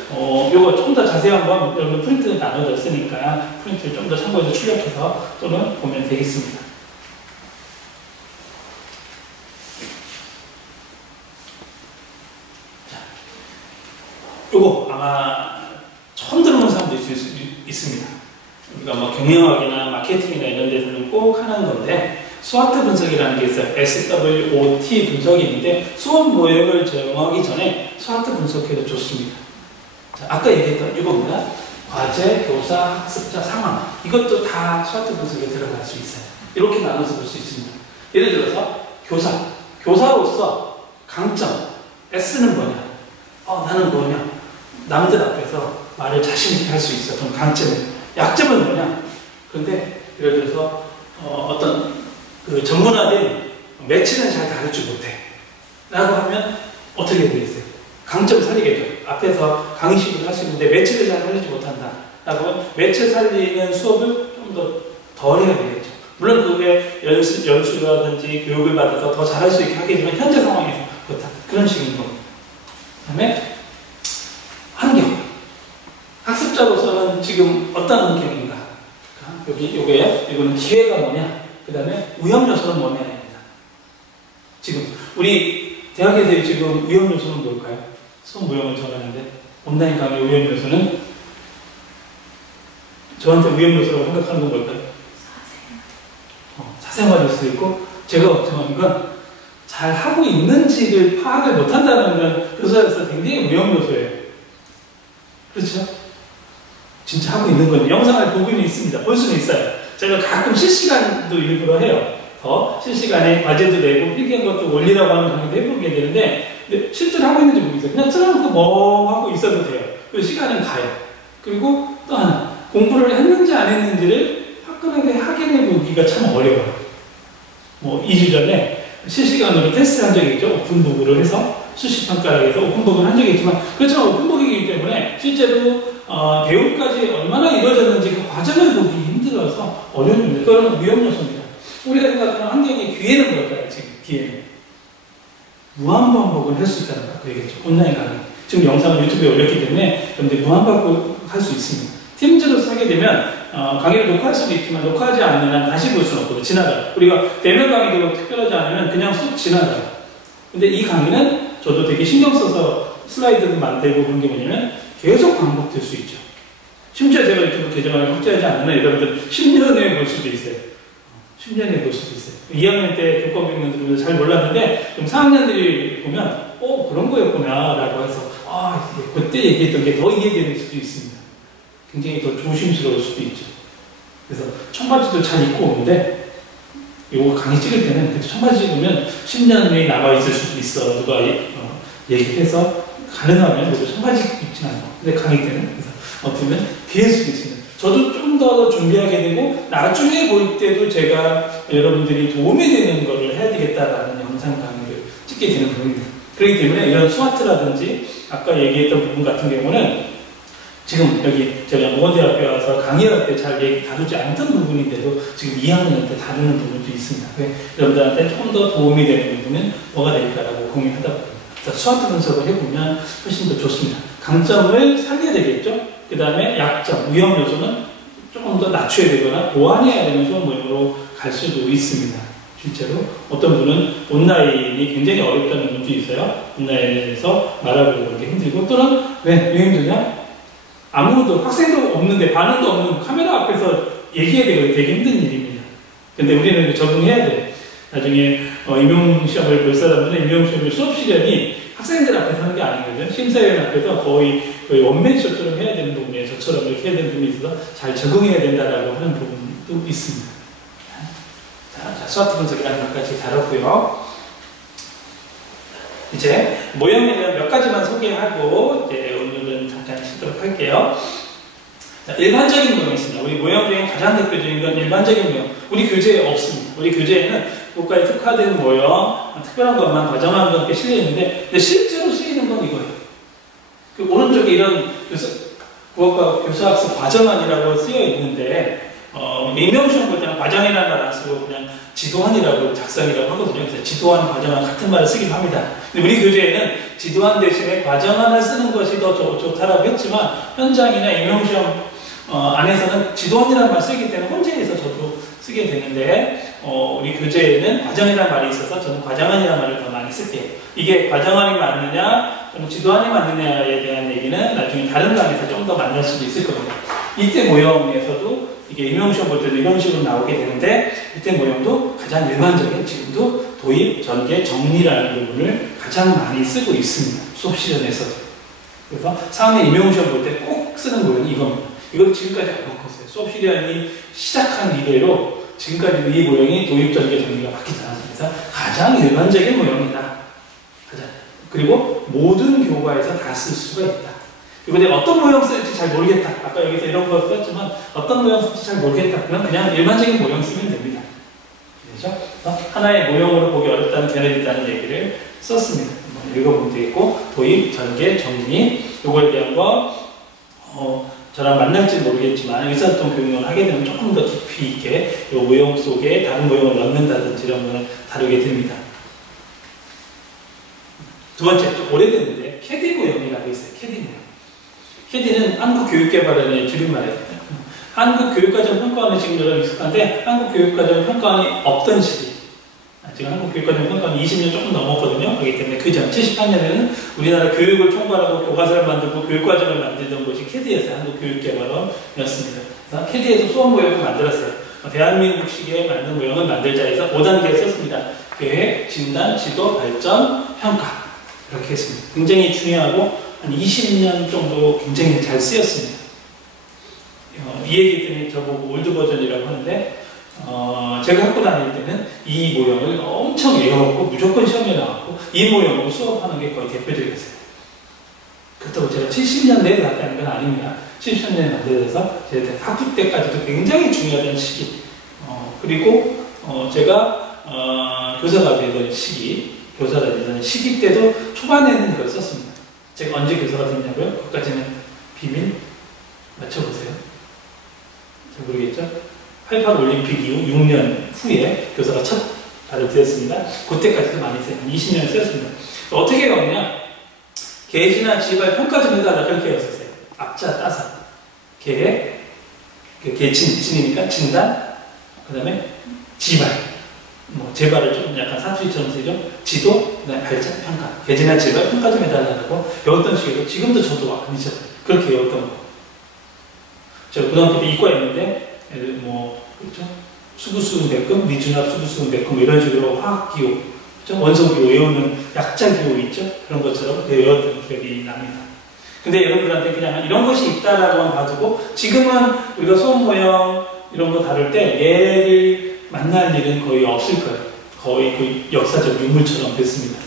요거 좀 더 자세한 건 여러분 프린트는 나눠졌으니까 프린트를 좀 더 참고해서 출력해서 또는 보면 되겠습니다. 자, 요거 아마 처음 들어본 사람도 있을 수 있습니다. 우리가 뭐 경영학이나 마케팅이나 이런 데서는 꼭 하는 건데 스와트 분석이라는 게 있어요. SWOT 분석이 있는데 수업 모형을 정하기 전에 스와트 분석해도 좋습니다. 자, 아까 얘기했던 이겁니다. 과제, 교사, 학습자, 상황. 이것도 다 스와트 분석에 들어갈 수 있어요. 이렇게 나눠서 볼 수 있습니다. 예를 들어서 교사로서 강점, S는 뭐냐? 나는 뭐냐? 남들 앞에서 말을 자신 있게 할 수 있어. 그럼 강점은. 약점은 뭐냐? 그런데 예를 들어서 어떤 그 전문화된 매체는 잘 다루지 못해 라고 하면 어떻게 되겠어요? 강점 살리겠죠. 앞에서 강의식을 할 수 있는데 매체를 잘 살리지 못한다 라고 하면 매체 살리는 수업을 좀 더 덜 해야 되겠죠. 물론 그게 연수라든지 교육을 받아서 더 잘할 수 있게 하겠지만 현재 상황에서 그렇다. 그런 식인 겁니다. 그 다음에 환경. 학습자로서는 지금 어떤 환경인가? 요거예요. 이거는 기회가 뭐냐? 그 다음에 위험 요소는 뭐냐입니다. 지금 우리 대학에서 지금 위험 요소는 뭘까요? 수업 모형을 정하는데 온라인 강의 위험 요소는 저한테 위험 요소라고 생각하는 건 뭘까요? 사생활일 수도 있고 제가 걱정하는 건 잘 하고 있는지를 파악을 못한다는 건 교사로서 굉장히 위험 요소예요. 그렇죠? 진짜 하고 있는 건지 영상을 보고는 있습니다. 볼 수는 있어요. 제가 가끔 실시간도 일부러 해요. 더 실시간에 과제도 내고 필기한 것도 올리라고 하는 강의도 해보게 되는데 근데 실제로 하고 있는지 모르겠어요. 그냥 틀어놓고 멍하고 있어도 돼요. 그 시간은 가요. 그리고 또 하나 공부를 했는지 안 했는지를 화끈하게 확인해 보기가 참 어려워요. 뭐 2주 전에 실시간으로 테스트를 한 적이 있죠. 오픈북으로 해서 수시평가를 해서 오픈북을 한 적이 있지만 그렇지만 오픈북이기 때문에 실제로 배움까지 얼마나 이루어졌는지 그 과정을 보기 힘들어서 어려운 그런 위험 요소입니다. 우리가 생각하는 환경의 기회는 뭘까요? 지금 기회는 무한반복을 할 수 있다는 거 그러겠죠. 온라인 강의 지금 영상을 유튜브에 올렸기 때문에 여러분들 무한반복 할 수 있습니다. 팀즈로서 하게 되면 강의를 녹화할 수도 있지만 녹화하지 않는 한 다시 볼 수는 없거든요. 지나가요. 우리가 대면 강의도 특별하지 않으면 그냥 쑥 지나가요. 근데 이 강의는 저도 되게 신경 써서 슬라이드도 만들고 그런 게 뭐냐면 계속 반복될 수 있죠. 심지어 제가 유튜브 계정을 확대하지 않으면 여러분들 10년 후에 볼 수도 있어요. 10년 후에 볼 수도 있어요. 2학년 때 교과학년들은 잘 몰랐는데 좀 4학년들이 보면 그런 거였구나 라고 해서 그때 얘기했던 게 더 이해되는 수도 있습니다. 굉장히 더 조심스러울 수도 있죠. 그래서 청바지도 잘 입고 오는데 이거 강의 찍을 때는 그때 청바지 입으면 10년 후에 남아있을 수도 있어. 누가 얘기해서 가능하면 그래도 청바지 입진 않고 근데 강의 때는 그래서 어떻게 보면 비할 수도 있습니다. 저도 좀 더 준비하게 되고 나중에 볼 때도 제가 여러분들이 도움이 되는 거를 해야 되겠다라는 영상 강의를 찍게 되는 부분입니다. 그렇기 때문에 이런 스와트라든지 아까 얘기했던 부분 같은 경우는 지금 여기 제가 모건대학교에 와서 강의할 때 잘 얘기 다루지 않던 부분인데도 지금 2학년 때 다루는 부분도 있습니다. 여러분들한테 조금 더 도움이 되는 부분은 뭐가 될까라고 고민하다 보니다. 스와트 분석을 해보면 훨씬 더 좋습니다. 강점을 살려야 되겠죠? 그 다음에 약점, 위험 요소는 조금 더 낮춰야 되거나 보완해야 되는 수업 모형으로 갈 수도 있습니다. 실제로 어떤 분은 온라인이 굉장히 어렵다는 분도 있어요. 온라인에서 말하고 그렇게 힘들고 또는 왜 힘드냐? 아무도 학생도 없는데 반응도 없는 카메라 앞에서 얘기해야 되고 되게 힘든 일입니다. 근데 우리는 적응해야 돼. 나중에 임용시험을 볼 사람들은 임용시험을 수업 시련이 학생들 앞에서 하는 게 아니거든요. 심사위원 앞에서 거의 원맨쇼처럼 해야 되는 부분에 저처럼 이렇게 해야 되는 부분이 있어서 잘 적응해야 된다라고 하는 부분도 있습니다. 자, 스와트 분석이라는 것까지 다뤘고요. 이제 모형에 대한 몇 가지만 소개하고 이제 오늘은 잠깐 쉬도록 할게요. 자, 일반적인 모형이 있습니다. 우리 모형 중에 가장 대표적인 건 일반적인 모형. 우리 교재에 없습니다. 우리 교재에는 국가에 특화된 모형, 특별한 것만, 과정한 것 이렇게 실려 있는데, 근데 실제로 쓰이는 건 이거예요. 그 오른쪽에 이런 국어과 교수학습 과정안이라고 쓰여 있는데, 임용시험 볼 때는 과정이라는 말 안 쓰고 그냥 지도안이라고 작성이라고 하거든요. 그래서 지도안, 과정안 같은 말을 쓰기도 합니다. 근데 우리 교재에는 지도안 대신에 과정안을 쓰는 것이 더 좋다라고 했지만, 현장이나 임용시험 안에서는 지도안이라는 말 쓰기 때문에 혼재해서 저도 쓰게 되는데, 우리 교재에는 과정이라는 말이 있어서 저는 과정안이라는 말을 더 많이 쓸게요. 이게 과정안이 맞느냐, 또는 지도안이 맞느냐에 대한 얘기는 나중에 다른 강의에서 좀 더 만날 수도 있을 겁니다. 이때 모형에서도 이게 임용시험 볼 때도 이런 식으로 나오게 되는데, 이때 모형도 가장 일반적인, 지금도 도입, 전개, 정리라는 부분을 가장 많이 쓰고 있습니다. 수업 시련에서도. 그래서 사학년 임용시험 볼 때 꼭 쓰는 모형이 이겁니다. 이걸 지금까지 안 바꿨어요. 수업 시련이 시작한 이래로 지금까지도 이 모형이 도입, 전개, 정리가 바뀌지 않았습니다. 가장 일반적인 모형이다. 가장. 그리고 모든 교과에서 다 쓸 수가 있다. 그리고 내가 어떤 모형 쓸지 잘 모르겠다. 아까 여기서 이런 거 썼지만 어떤 모형 쓸지 잘 모르겠다. 그러면 그냥 일반적인 모형 쓰면 됩니다. 그렇죠? 하나의 모형으로 보기 어렵다는 견해가 있다는 얘기를 썼습니다. 읽어보면 되겠고, 도입, 전개, 정리, 요거에 대한 거 저랑 만날지 모르겠지만 의사소통 교육을 하게 되면 조금 더 깊이 있게 이 모형 속에 다른 모형을 넣는다든지 이런 거는 다루게 됩니다. 두 번째, 좀 오래됐는데 캐디 모형이라고 있어요. 캐디 모형. 캐디는 한국교육개발원의 줄임말이에요. 한국교육과정평가원은 지금 여러분 익숙한데 한국교육과정평가원이 없던 시기, 지금 한국교육과정평가원이 20년 조금 넘었거든요. 그렇기 때문에 그전 78년에는 우리나라 교육을 총괄하고 교과서를 만들고 교육과정을 만들던 곳이 캐디에서 한국교육개발원이었습니다. 그래서 캐디에서 수업 모형을 만들었어요. 대한민국식의 맞는 모형을 만들자 해서 5단계를 썼습니다. 계획, 진단, 지도, 발전, 평가. 이렇게 했습니다. 굉장히 중요하고 한 20년 정도 굉장히 잘 쓰였습니다. 이 얘기 때문에 저보고 올드 버전이라고 하는데, 제가 학교 다닐 때는 이 모형을 엄청 외워갖고 무조건 시험에 나왔고 이 모형으로 수업하는 게 거의 대표적이었어요. 그렇다고 제가 70년대에 나왔다는 건 아닙니다. 70년대에 만들어서 제가 학부 때까지도 굉장히 중요하던 시기, 그리고 제가 교사가 되던 시기 때도 초반에는 이걸 썼습니다. 제가 언제 교사가 됐냐고요? 그것까지는 비밀? 맞춰보세요. 잘 모르겠죠? 88 올림픽 이후 6년 후에 교사가 첫 발을 들였습니다. 그때까지도 많이 써요. 20년을 썼습니다. 어떻게 해왔냐? 계지나 지발 평가 좀 해달라. 그렇게 했었어요. 앞자 따서. 계획, 진이니까 진단, 그 다음에 지발. 제발을 좀 약간 사투리처럼 쓰죠. 지도, 그다음에 발전, 평가. 계지나 지발 평가 좀 해달라고 배웠던 식으로 지금도 저도 아니죠. 그렇게 배웠던 거. 저 고등학교 때 이과였는데 그렇죠? 수구수분 백금, 미준합 수구수분 백금 이런 식으로 화학기호, 그렇죠? 원소기호 외우는 약자기호 있죠? 그런 것처럼 외웠던 기억이 납니다. 근데 여러분들한테 그냥 이런 것이 있다라고만 봐두고 지금은 우리가 수업 모형 이런 거 다룰 때 얘를 만날 일은 거의 없을 거예요. 거의 그 역사적 유물처럼 됐습니다.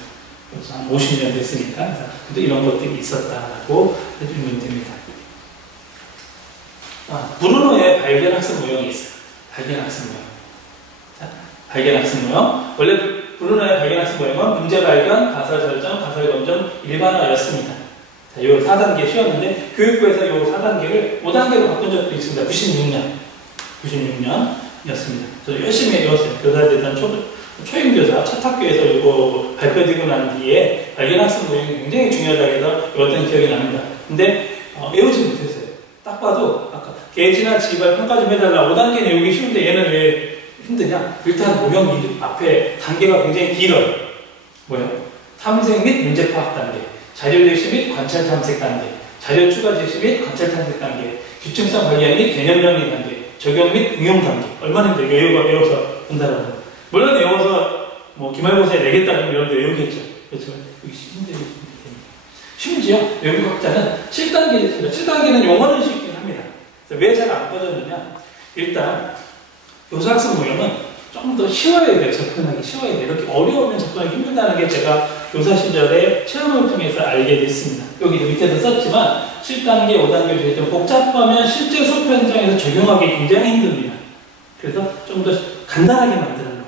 그래서 한 50년 됐으니까 근데 이런 것들이 있었다라고 해주면 됩니다. 브루노의 발견학습 모형이 있어요. 발견학습 모형. 자, 발견학습 모형. 원래 브루노의 발견학습 모형은 문제 발견, 가설 설정, 가설 검정, 일반화였습니다. 자, 요 4단계 쉬었는데 교육부에서 요 4단계를 5단계로 바꾼 적도 있습니다. 96년이었습니다. 저도 열심히 외웠어요. 교사 되던 초임교사, 첫 학교에서 이거 발표되고 난 뒤에 발견학습 모형이 굉장히 중요하다고 해서 외웠던 기억이 납니다. 근데 외우지 못했어요. 딱 봐도 아까 계지나 지발 평가 좀 해달라. 5단계 내용이 쉬운데 얘는 왜 힘드냐? 일단 모형 앞에 단계가 굉장히 길어요. 뭐요? 탐색 및 문제 파악 단계, 자료 제시 및 관찰 탐색 단계, 자료 추가 제시 및 관찰 탐색 단계, 규칙성 발견 및 개념 정리 단계, 적용 및 응용 단계. 얼마나 힘들어요? 외워서 본다라고. 물론 외워서 뭐 기말고사에 내겠다 이런 데 외우겠죠. 그렇죠. 여기 심지어 외국학자는 7단계를 7단계는 용어는 쉽긴 합니다. 왜 잘 안 꺼졌느냐? 일단 교사학습 모형은 좀 더 쉬워야 돼요. 접근하기 쉬워야 돼요. 이렇게 어려우면 접근하기 힘들다는 게 제가 교사 시절에 체험을 통해서 알게 됐습니다. 여기 밑에도 썼지만 7단계, 5단계 중에 좀 복잡하면 실제 수업 현장에서 적용하기 굉장히 힘듭니다. 그래서 좀 더 간단하게 만드는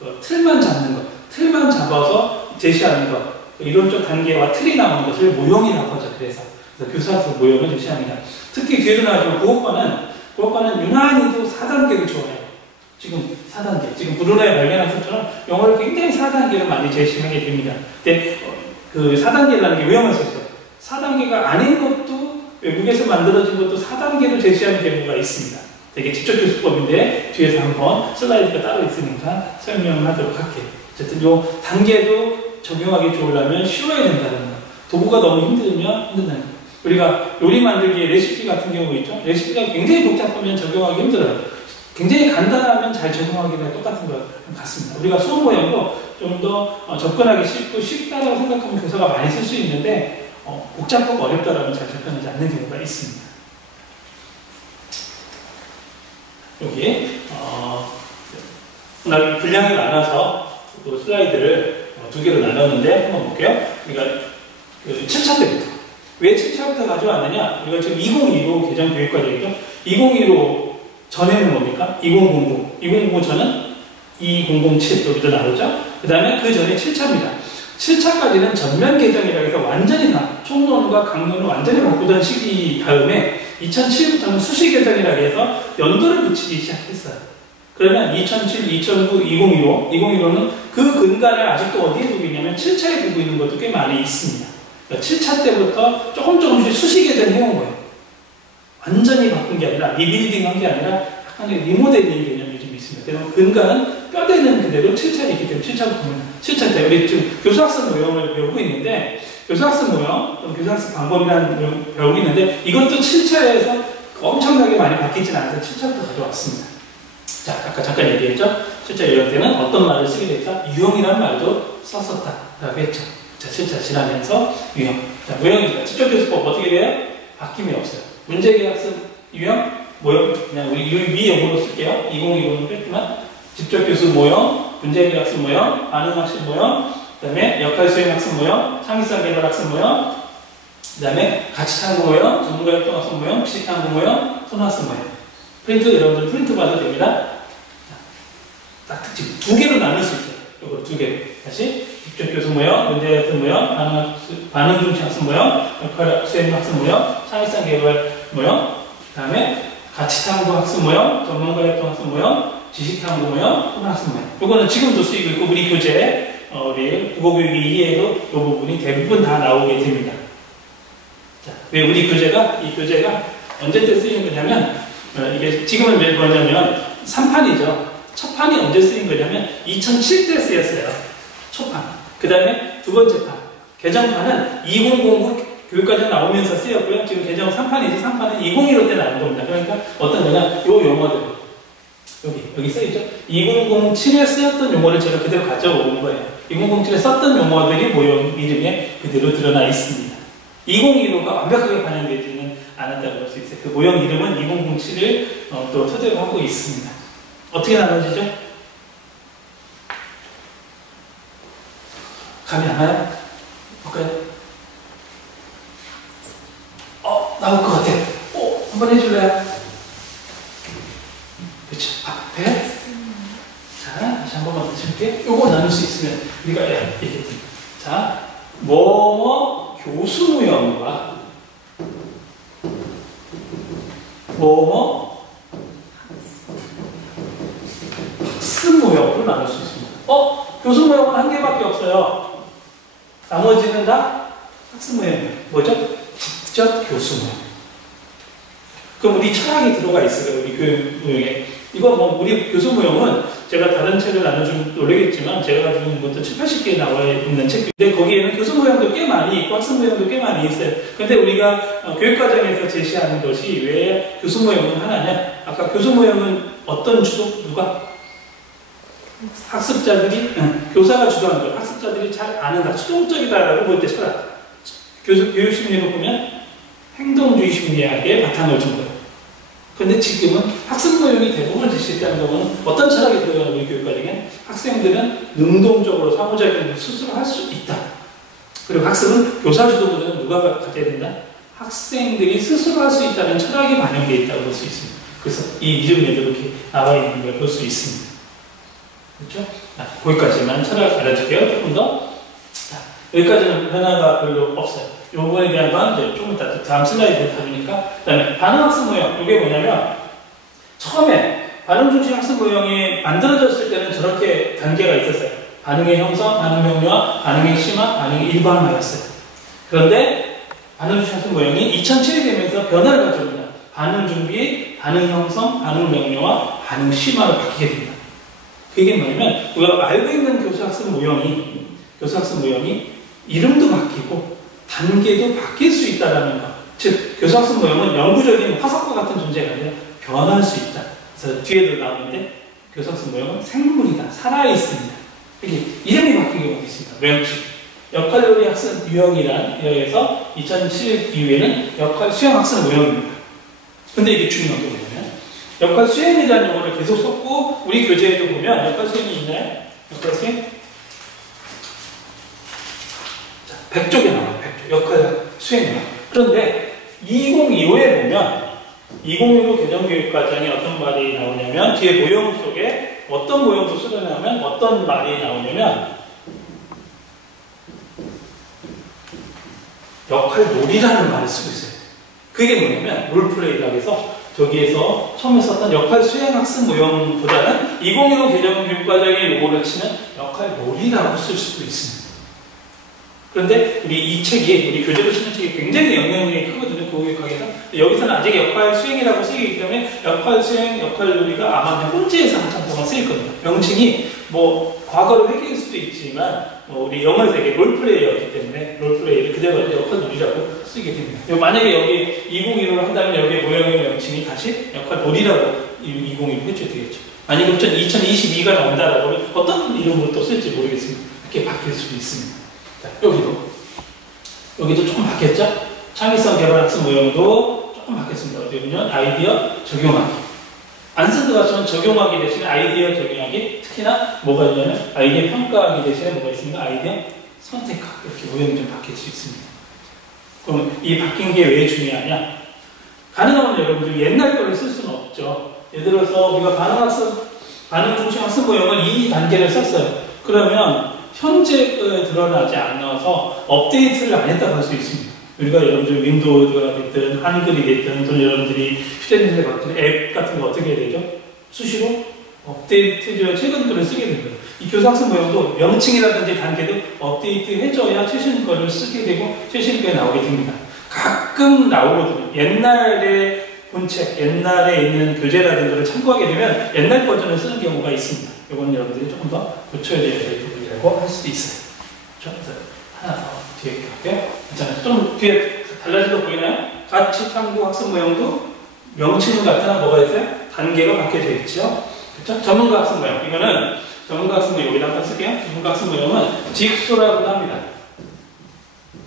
거, 틀만 잡는 거, 틀만 잡아서 제시하는 거, 이런 쪽 단계와 틀이 나오는 것을 모형이라고 하죠. 그래서 교사학습 모형을 제시합니다. 특히 뒤에도 나오지만 국어과는 유난히도 4단계를 좋아해요. 지금 4단계, 지금 브루너의 발견학습처럼 영어를 굉장히 4단계를 많이 제시하게 됩니다. 근데 그 4단계라는 게 위험할 수 있어요. 4단계가 아닌 것도 외국에서 만들어진 것도 4단계로 제시하는 경우가 있습니다. 되게 직접교수법인데 뒤에서 한번 슬라이드가 따로 있으니까 설명을 하도록 할게요. 어쨌든 이 단계도 적용하기 좋으려면 쉬워야 된다는 거. 도구가 너무 힘들다는 거. 우리가 요리 만들기에 레시피 같은 경우 있죠. 레시피가 굉장히 복잡하면 적용하기 힘들어요. 굉장히 간단하면 잘 적용하기가 똑같은 것 같습니다. 우리가 수업 모형도 좀 더 접근하기 쉽다고 생각하면 교사가 많이 쓸 수 있는데 복잡하고 어렵다라면 잘 접근하지 않는 경우가 있습니다. 여기 오늘 분량이 많아서 그 슬라이드를 두 개로 나눴는데 한번 볼게요. 그러니까 7차 때부터 왜 7차부터 가져왔느냐? 우리가 지금 2015 개정교육과정이죠. 2015 전에는 뭡니까? 2009 전은 2007 여기도 나오죠. 그 다음에 그 전에 7차입니다. 7차까지는 전면 개정이라고 해서 완전히 다 총론과 강론을 완전히 바꾸던 시기 다음에 2007부터는 수시 개정이라고 해서 연도를 붙이기 시작했어요. 그러면 2007, 2009, 2015는 그 근간을 아직도 어디에 두고 있냐면 7차에 두고 있는 것도 꽤 많이 있습니다. 그러니까 7차 때부터 조금씩 수시 개정해온 거예요. 완전히 바꾼 게 아니라 리빌딩한 게 아니라 약간의 리모델링 개념이 좀 있습니다. 그래서 근간은 뼈대는 그대로 7차에 있기 때문에 7차 때 우리 지금 교사학습 모형을 배우고 있는데 교사학습 모형 또는 교사학습 방법이라는 모형 배우고 있는데 이것도 7차에서 엄청나게 많이 바뀌지는 않아서 7차부터 가져왔습니다. 자, 아까 잠깐 얘기했죠? 7차 유형 때는 어떤 말을 쓰게 됐다? 유형이라는 말도 썼었다라고 했죠. 자, 7차 지나면서 유형. 자, 모형입니다. 직접교수법 어떻게 돼요? 바뀜이 없어요. 문제계약습 유형, 모형, 그냥 우리 위 용어로 쓸게요. 2020은 뺐지만, 직접교수 모형, 문제계약습 모형, 반응학습 모형, 그 다음에 역할수행학습 모형, 창의성 개발학습 모형, 그 다음에 가치탐구 모형, 전문가협동학습 모형, 지식탐구 모형, 손학습 모형. 프린트, 여러분들 프린트 봐도 됩니다. 딱 특징. 두 개로 나눌 수 있어요. 이거 두 개. 다시. 직접교수 모형, 문제계약습 모형, 반응 중심 학습 모형, 역할수행학습 모형, 창의성 개발 모형, 그 다음에 가치탐구 학습 모형, 전문가협동 학습 모형, 지식탐구 모형, 손학습 모형. 이거는 지금도 쓰이고 있고 우리 교재, 우리 국어교육이 2에도 이 부분이 대부분 다 나오게 됩니다. 자, 왜 우리 교재가 이 교재가 언제 때 쓰이는 거냐면 이게 지금은 왜 뭐냐면 3판이죠. 첫 판이 언제 쓰인 거냐면 2007 때 쓰였어요. 초판. 그 다음에 두 번째 판. 개정판은 2009 교육과정 나오면서 쓰였고요. 지금 개정 3판이지 3판은 2015 때 나온 겁니다. 그러니까 어떤 거냐? 요 용어들. 여기 써있죠? 2007에 쓰였던 용어를 제가 그대로 가져온 거예요. 2007에 썼던 용어들이 모형 이름에 그대로 드러나 있습니다. 2015가 완벽하게 반영되지는 않았다고 볼 수 있어요. 그 모형 이름은 2007을 또 토대로 하고 있습니다. 어떻게 나눠지죠? 감이 안 와요? 볼까요? 나올 것 같아. 한번 해줄래요? 그렇죠. 앞에. 자, 다시 한 번만 더 칠게. 요거 나눌 수 있으면 우리가 얘기했지. 자, 뭐뭐 교수 모형과 뭐뭐 학습 모형으로 나눌 수 있습니다. 교수 모형은 한 개밖에 없어요. 나머지는 다 학습 모형이에요. 뭐죠? 직접 교수 모형. 그럼 우리 철학이 들어가 있어요. 우리 교육 모형에. 이거 뭐 우리 교수 모형은 제가 다른 책을 나눠주면 놀라겠지만 제가 가지고 있는 것도 7, 80개 나와 있는 책인데 거기에는 교수 모형도 꽤 많이 있고 학습 모형도 꽤 많이 있어요. 근데 우리가 교육과정에서 제시하는 것이 왜 교수 모형은 하나냐? 아까 교수 모형은 어떤 주도? 누가? 학습자들이, 교사가 주도하는 거예요. 학습자들이 잘 아는다, 수동적이다라고 볼 때 철학. 교육심리로 보면 행동주의 심리학에 바탕을 준 거예요. 그런데 지금은 학습 모형이 대부분実施했다는 거는 어떤 철학이 들어가는 우리 교육과정에 학생들은 능동적으로 상호작용을 스스로 할 수 있다. 그리고 학습은 교사 주도보다는 누가 가져야 된다? 학생들이 스스로 할 수 있다는 철학이 반영되어 있다고 볼 수 있습니다. 그래서 이 이름에도 이렇게 나와 있는 걸 볼 수 있습니다. 그렇죠? 거기까지만 철학을 알려줄게요. 조금 더. 자, 여기까지는 변화가 별로 없어요. 이 부분에 대한 건 이제 조금 이따 다음 슬라이드로 다루니까. 그 다음에 반응학습 모형. 이게 뭐냐면, 처음에 반응 중심 학습 모형이 만들어졌을 때는 저렇게 단계가 있었어요. 반응의 형성, 반응 명료화, 반응의 심화, 반응의 일반화였어요. 그런데 반응 중심 학습 모형이 2007이 되면서 변화를 가져옵니다. 반응 준비, 반응 형성, 반응 명료화, 반응 심화로 바뀌게 됩니다. 그게 뭐냐면, 우리가 알고 있는 교수학습 모형이 이름도 바뀌고 단계도 바뀔 수 있다는 것. 즉, 교수학습 모형은 영구적인 화석과 같은 존재가 아니라 변할 수 있다. 그래서 뒤에도 나오는데, 교수학습 모형은 생물이다. 살아있습니다. 이게 이름이 바뀌게 있습니다. 모형식. 역할요리 학습 유형이란 이어서 2007 이후에는 역할 수행 학습 모형입니다. 근데 이게 중요한 게 뭐냐면, 역할 수행이라는 용어를 계속 썼고, 우리 교재에도 보면 역할 수행이 있나요? 역할 수행? 자, 100쪽에 나와요. 100쪽. 역할 수행이요. 그런데 2025에 보면 2025 개정교육과정에 어떤 말이 나오냐면, 뒤에 모형 속에 어떤 모형도 쓰려면 어떤 말이 나오냐면, 역할놀이라는 말을 쓰고 있어요. 그게 뭐냐면, 롤플레이라고 해서 저기에서 처음에 썼던 역할 수행 학습 모형보다는 2015 개정교육과정의 용어를 치면 역할놀이라고 쓸 수도 있습니다. 그런데 우리 이 책이, 우리 교재로 쓰는 책이 굉장히 영향력이 크거든요. 교육학에서. 여기서는 아직 역할 수행이라고 쓰기 때문에 역할 수행, 역할놀이가 아마 혼재에서 한참 동안 쓰일 겁니다. 명칭이 뭐 과거로 회귀일 수도 있지만 우리 영어 세계 롤플레이였기 때문에 롤플레이를 그대로 역할놀이라고 쓰게 됩니다. 만약에 여기 2015를 한다면 여기 모형의 명칭이 다시 역할놀이라고 2015 해줘야 되겠죠. 만약에 2022가 나온다라고 하면 어떤 이름으로 또 쓸지 모르겠습니다. 이렇게 바뀔 수도 있습니다. 자, 여기도 조금 바뀌었죠? 창의성 개발 학습 모형도 조금 바뀌었습니다. 어디 보면 아이디어 적용하기. 안 쓴 것 같지만 적용하기 대신에 아이디어 적용하기, 특히나 뭐가 있냐면 아이디어 평가하기 대신에 뭐가 있습니까? 아이디어 선택하기. 이렇게 모형이 좀 바뀔 수 있습니다. 그럼 이 바뀐 게 왜 중요하냐? 가능하면 여러분들 옛날 거를 쓸 수는 없죠. 예를 들어서 우리가 반응 중심 학습 모형을 이 단계를 썼어요. 그러면 현재 거에 드러나지 않아서 업데이트를 안 했다고 할 수 있습니다. 우리가 여러분들 윈도우가 됐든 한글이 됐든 또 여러분들이 휴대폰에 같은 앱 같은 거 어떻게 해야 되죠? 수시로 업데이트해줘야 최근 거를 쓰게 됩니다. 이 교사학습 모형도 명칭이라든지 단계도 업데이트 해줘야 최신 거를 쓰게 되고 최신 거에 나오게 됩니다. 가끔 나오거든요. 옛날에 본책, 옛날에 있는 교재라든지 걸 참고하게 되면 옛날 버전을 쓰는 경우가 있습니다. 이거는 여러분들이 조금 더 고쳐야 될 부분이라고 할 수도 있어요. 그렇죠? 그래서 하나 더 뒤에 할게요. 괜찮아요. 좀 뒤에 달라진 거 보이나요? 가치 탐구 학습 모형도 명칭은 같으나 뭐가 있어요? 단계가 바뀌어져 있죠. 그렇죠? 전문가 학습 모형. 이거는 전문가 학습 모형 여기다 한번 쓸게요. 전문가 학습 모형은 직소라고 합니다.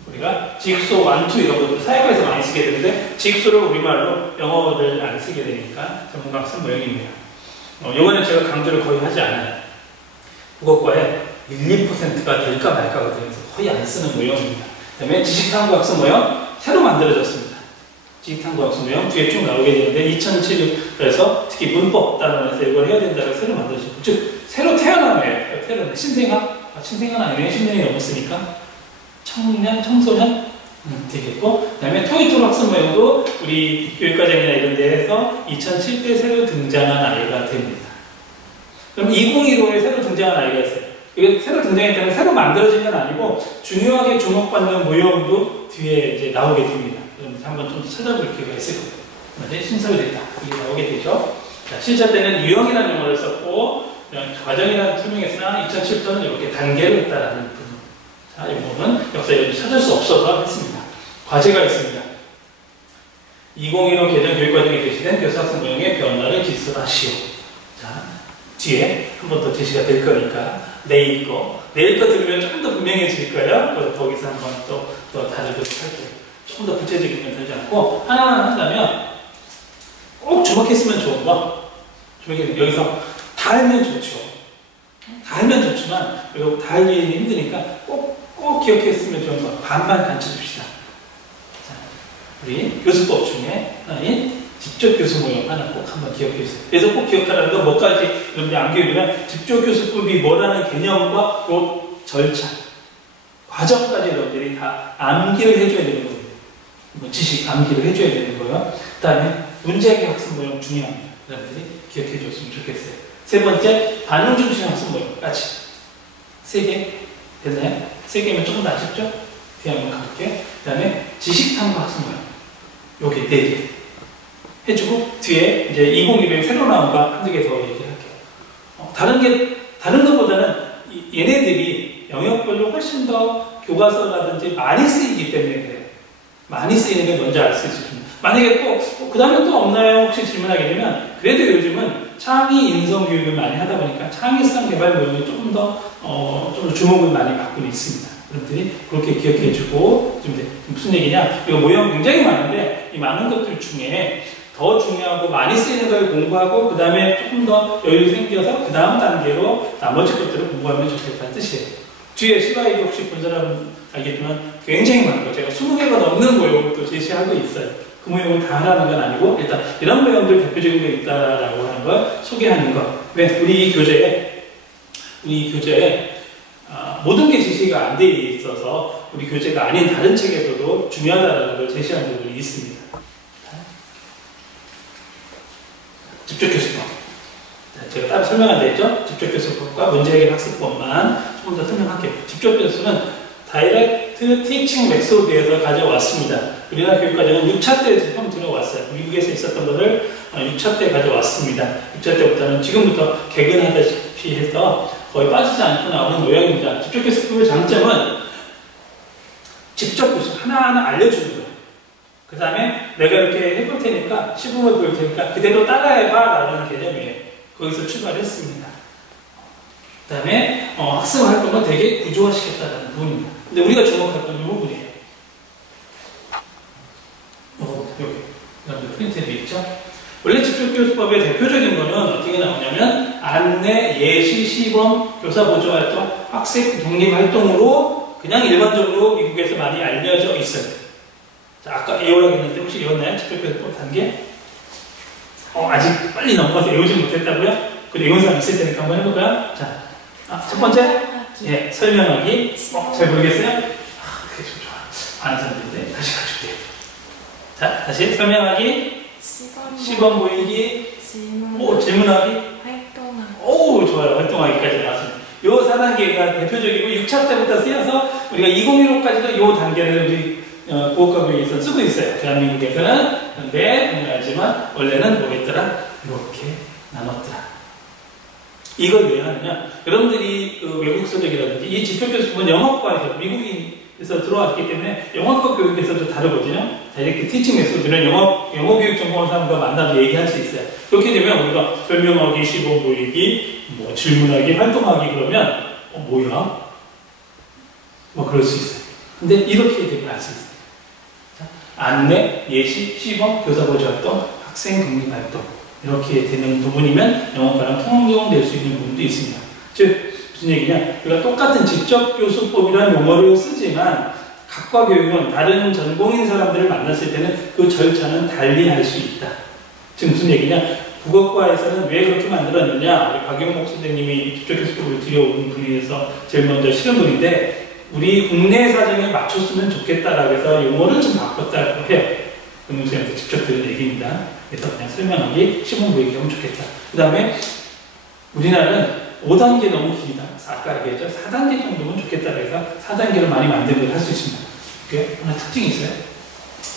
우리가 직소, 완투 이런 것들 사회과에서 많이 쓰게 되는데 직소를 우리말로 영어를 안 쓰게 되니까 전문가 학습 모형입니다. 이거는 제가 강조를 거의 하지 않아요. 국어과에 1, 2%가 될까 말까가 되면서 거의 안 쓰는 모형입니다. 그 다음에 지식탐구 학습 모형 새로 만들어졌습니다. 지식탐구 학습 모형 뒤에 쭉 나오게 되는데 2007에서 특히 문법 단원에서 이걸 해야 된다고 새로 만들어졌고, 즉 새로 태어나네요. 태어나네. 신생아? 신생아는 아니에요. 10년이 넘었으니까 청년, 청소년 되겠고, 그 다음에 토익토로 학습 모형도 우리 교육과정이나 이런 데에서 2007때 새로 등장한 아이가 됩니다. 그럼 2015에 새로 등장한 아이가 있어요. 이게 새로 등장했다면 새로 만들어진 건 아니고 중요하게 주목받는 모형도 뒤에 이제 나오게 됩니다. 그러면서 한번 좀 찾아볼 기회가 있을 거예요. 그런데 신설됐다. 이게 나오게 되죠. 자, 실전 때는 유형이라는 용어를 썼고, 과정이라는 설명했으나 2007년은 이렇게 단계로 했다라는 부분. 자, 이 부분은 역사에 찾을 수 없어서 했습니다. 과제가 있습니다. 2015 개정 교육과정에 게시된 교사학습 모형의 변화를 기술하시오. 자, 뒤에 한 번 더 제시가 될 거니까 내일 거 들으면 조금 더 분명해질 거예요. 그래서 거기서 한번 또 다루도록 할게요. 조금 더 구체적이면 되지 않고 하나만 한다면 꼭 주목했으면 좋은 거 여기서 다 알면 좋죠. 다 알면 좋지만 이거 다 알기는 힘드니까 꼭 기억했으면 좋은 거 반만 가르쳐줍시다. 자, 우리 교수법 중에 하나인 직접 교수 모형 하나 꼭 한번 기억해 주세요. 그래서 꼭 기억하라는 건 뭐까지 여러분들이 안 기억하면 직접 교수법이 뭐라는 개념과 그 절차, 과정까지 여러분들이 다 암기를 해줘야 되는 거예요. 지식 암기를 해줘야 되는 거예요. 그 다음에 문제해결 학습 모형 중요합니다. 여러분들이 기억해 줬으면 좋겠어요. 세 번째, 반응 중심 학습 모형까지. 3개 됐나요? 3개면 조금 더 아쉽죠? 뒤에 한번 가볼게요. 그 다음에 지식 탐구 학습 모형. 요게 4개. 해주고, 뒤에 이제 2021 새로 나온 거 한두 개 더 얘기할게요. 다른 것보다는 얘네들이 영역별로 훨씬 더 교과서라든지 많이 쓰이기 때문에 그래요. 많이 쓰이는 게 뭔지 알 수 있습니다. 만약에 그 다음에 또 없나요? 혹시 질문하게 되면, 그래도 요즘은 창의 인성 교육을 많이 하다 보니까 창의성 개발 모형이 조금 더 주목을 많이 받고 있습니다. 여러분들이 그렇게 기억해 주고, 무슨 얘기냐? 이거 모형 굉장히 많은데, 이 많은 것들 중에 더 중요하고 많이 쓰이는 걸 공부하고, 그 다음에 조금 더 여유 생겨서 그 다음 단계로 나머지 것들을 공부하면 좋겠다는 뜻이에요. 뒤에 슬라이드 혹시 본 사람은 알겠지만 굉장히 많고, 제가 20개가 넘는 모형을 또 제시하고 있어요. 그 모형을 다 하라는 건 아니고, 일단 이런 모형들 대표적인 게 있다라고 하는 걸 소개하는 것. 왜? 우리 교재에 모든 게 제시가 안 돼 있어서 우리 교재가 아닌 다른 책에서도 중요하다는 걸 제시한 부분이 있습니다. 직접 교수법. 제가 따로 설명 안 되죠? 직접 교수법과 문제해결 학습법만 조금 더 설명할게요. 직접 교수는 다이렉트 티칭 메소드에서 가져왔습니다. 우리나라 교육과정은 6차 때 처음 들어왔어요. 미국에서 있었던 것을 6차 때 가져왔습니다. 6차 때부터는 지금부터 개근하다시피 해서 거의 빠지지 않고 나오는 모양입니다. 직접 교수법의 장점은 직접 교수 하나하나 알려주는 거예요. 그 다음에 내가 이렇게 해볼 테니까, 시범을 보일 테니까 그대로 따라해봐 라는 개념이에요. 거기서 출발했습니다. 그 다음에 학습 활동을 되게 구조화시켰다는 부분입니다. 근데 우리가 주목할 건 이 부분이에요. 여기 여러분들 프린트에 있죠? 원래 직접교수법의 대표적인 거는 어떻게 나오냐면 안내, 예시, 시범, 교사 보조 활동, 학생 독립 활동으로 그냥 일반적으로 미국에서 많이 알려져 있어요. 자, 아까 애호라고 했는데 혹시 외웠나요? 직접교수법 단계? 아직 빨리 넘어가서 외우지 못했다고요? 그리고 외운 사람 있을 테니까 한번 해볼까요? 자, 첫 번째, 예, 설명하기. 잘 모르겠어요? 그게 좀 좋아. 아는 사람들인데 다시 가줄게요. 자, 다시 설명하기, 시범 보이기, 질문하기, 활동하기. 오, 좋아요. 활동하기까지 나왔습니다. 요 4단계가 대표적이고 6차 때부터 쓰여서 우리가 2015까지도 요 단계를 우리 보호과 교육에서 쓰고 있어요. 대한민국에서는. 그런데 오늘 알지만 원래는 뭐였더라? 이렇게 나눴더라. 이걸 왜 하느냐? 여러분들이 그 외국 서적이라든지 이 직접교수법은 영어과에서 미국에서 들어왔기 때문에 영어과 교육에서도 다르거든요. 다이렉트 티칭 메소드는 영어 교육 전공하는 사람과 만나서 얘기할 수 있어요. 그렇게 되면 우리가 설명하기, 시범 보이기, 뭐 질문하기, 활동하기 그러면 뭐야? 뭐 그럴 수 있어요. 근데 이렇게 되면 알 수 있어요. 안내, 예시, 시범, 교사 보조 활동, 학생 독립 활동 이렇게 되는 부분이면 영어과랑 통용될 수 있는 부분도 있습니다. 즉 무슨 얘기냐? 우리가 똑같은 직접 교수법이라는 용어를 쓰지만 각과 교육은 다른 전공인 사람들을 만났을 때는 그 절차는 달리 할 수 있다. 즉 무슨 얘기냐? 국어과에서는 왜 그렇게 만들었느냐? 우리 박용목 선생님이 직접 교수법을 들여온 분에서 제일 먼저 실은 분인데 우리 국내 사정에 맞췄으면 좋겠다라고 해서 용어를 좀 바꿨다고 해요. 선생님한테 직접 들은 얘기입니다. 그래서 그냥 설명하기, 시범 보이기 하면 좋겠다. 그 다음에 우리나라는 5단계 너무 길다. 아까 얘기했죠? 4단계 정도면 좋겠다고 해서 4단계를 많이 만들고 할 수 있습니다. 그게 하나 특징이 있어요.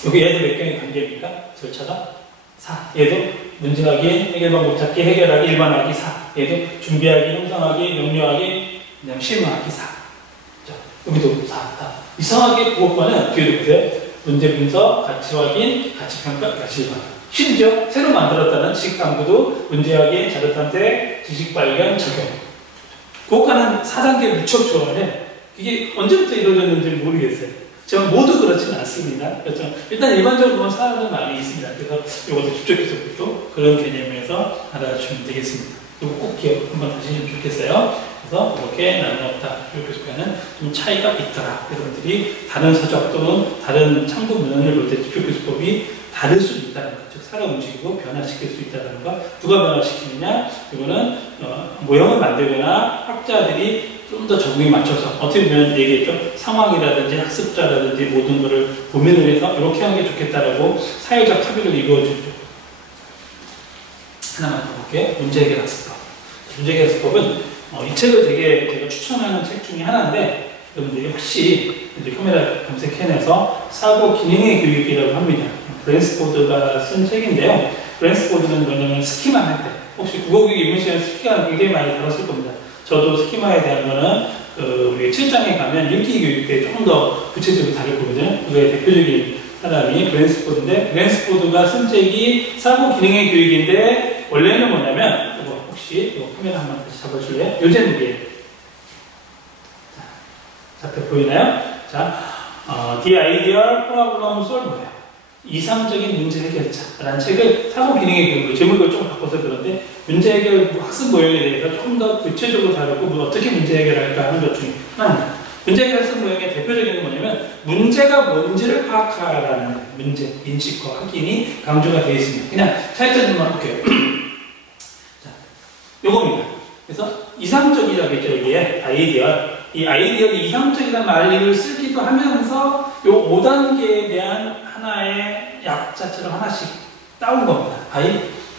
여기 얘도 몇 개의 단계입니까? 절차가 4. 얘도 문제하기, 해결 방법 찾기, 해결하기, 일반하기 4. 얘도 준비하기, 형성하기, 명료하기, 그다음 실무하기 4. 자, 여기도 4. 이상하게 국어과는 뒤에 보세요. 문제 분석, 가치 확인, 가치 평가, 가치 일반. 심지어 새로 만들었다는 지식탐구도 문제학의 자료탐색, 지식발견, 적용. 국어과는 4단계 무척 좋아해. 이게 언제부터 이루어졌는지 모르겠어요. 저는 모두 그렇지는 않습니다. 그렇죠? 일단 일반적으로 사람은 많이 있습니다. 그래서 이것도 집적기술도 그런 개념에서 알아주시면 되겠습니다. 이거 꼭 기억 한번 하시면 좋겠어요. 그래서 이렇게 나누었다. 집적기술과는 좀 차이가 있더라. 여러분들이 다른 서적 또는 다른 참고 문헌을 볼 때 집적기술법이 다를 수 있다는 것, 즉 살아 움직이고 변화시킬 수 있다는 것. 누가 변화시키느냐? 이거는 모형을 만들거나 학자들이 좀 더 적응에 맞춰서 어떻게 보면 얘기했죠. 상황이라든지 학습자라든지 모든 것을 고민을 해서 이렇게 하는 게 좋겠다라고 사회적 합의를 이루어주죠. 하나만 더 볼게요. 문제해결 학습법. 문제해결 학습법은 이 책을 되게 제가 추천하는 책 중에 하나인데 여러분들이 혹시 이제 카메라 검색해내서 사고 기능의 교육이라고 합니다. 브랜스포드가 쓴 책인데요. 브랜스포드는 뭐냐면 스키마 할 때 혹시 국어교육 입문 시간에 스키마 굉장히 많이 다뤘을 겁니다. 저도 스키마에 대한 거는 우리 7장에 가면 읽기 교육 때 조금 더 구체적으로 다룰 거거든요. 그거의 대표적인 사람이 브랜스포드인데 브랜스포드가 쓴 책이 사고 기능의 교육인데 원래는 뭐냐면 이거 혹시 이거 카메라 한번 다시 잡아줄래요? 요 제목이에요. 자표 보이나요? 자, The Ideal Problem Solver. 이상적인 문제 해결자라는 책을 사고 기능의 교육으로 제목을 좀 바꿔서 그런데 문제 해결 학습 모형에 대해서 조금 더 구체적으로 다루고 어떻게 문제 해결할까 하는 것 중에 하나입니다. 문제 해결 학습 모형의 대표적인 건 뭐냐면 문제가 뭔지를 파악하라는 문제 인식과 확인이 강조가 되어 있습니다. 그냥 차이점만 볼게요. 자, 요겁니다. 그래서 이상적이라고 했죠. 여기에 아이디어. 이 아이디어는 이상적이라는 말을 쓰기도 하면서 요 5단계에 대한 하나의 약자처럼 하나씩 따온 겁니다.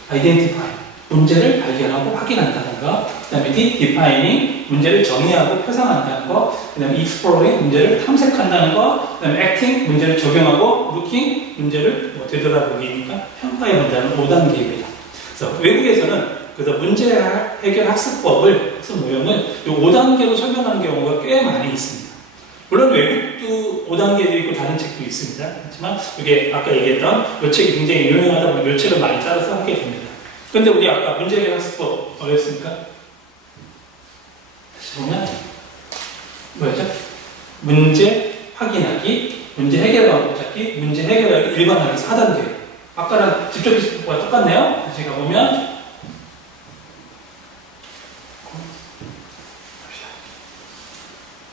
identify. 문제를 발견하고 확인한다는 거. 그 다음에 defining. 문제를 정의하고 표상한다는 거. 그 다음에 exploring. 문제를 탐색한다는 거. 그 다음에 acting. 문제를 적용하고 looking. 문제를 되돌아보기니까 평가해본다는 5단계입니다. 그래서 외국에서는 그래서 문제 해결 학습법을, 학습 모형을 이 5단계로 설명하는 경우가 꽤 많이 있습니다. 물론 외국도 5단계도 있고 다른 책도 있습니다. 하지만 이게 아까 얘기했던 이 책이 굉장히 유명하다 보니 이 책을 많이 따라서 하게 됩니다. 그런데 우리 아까 문제 해결 학습법 뭐였습니까? 다시 보면 뭐였죠? 문제 확인하기, 문제 해결 방법 찾기, 문제 해결하기, 일반하기 4단계. 아까랑 집적기술법과 똑같네요. 다시 가보면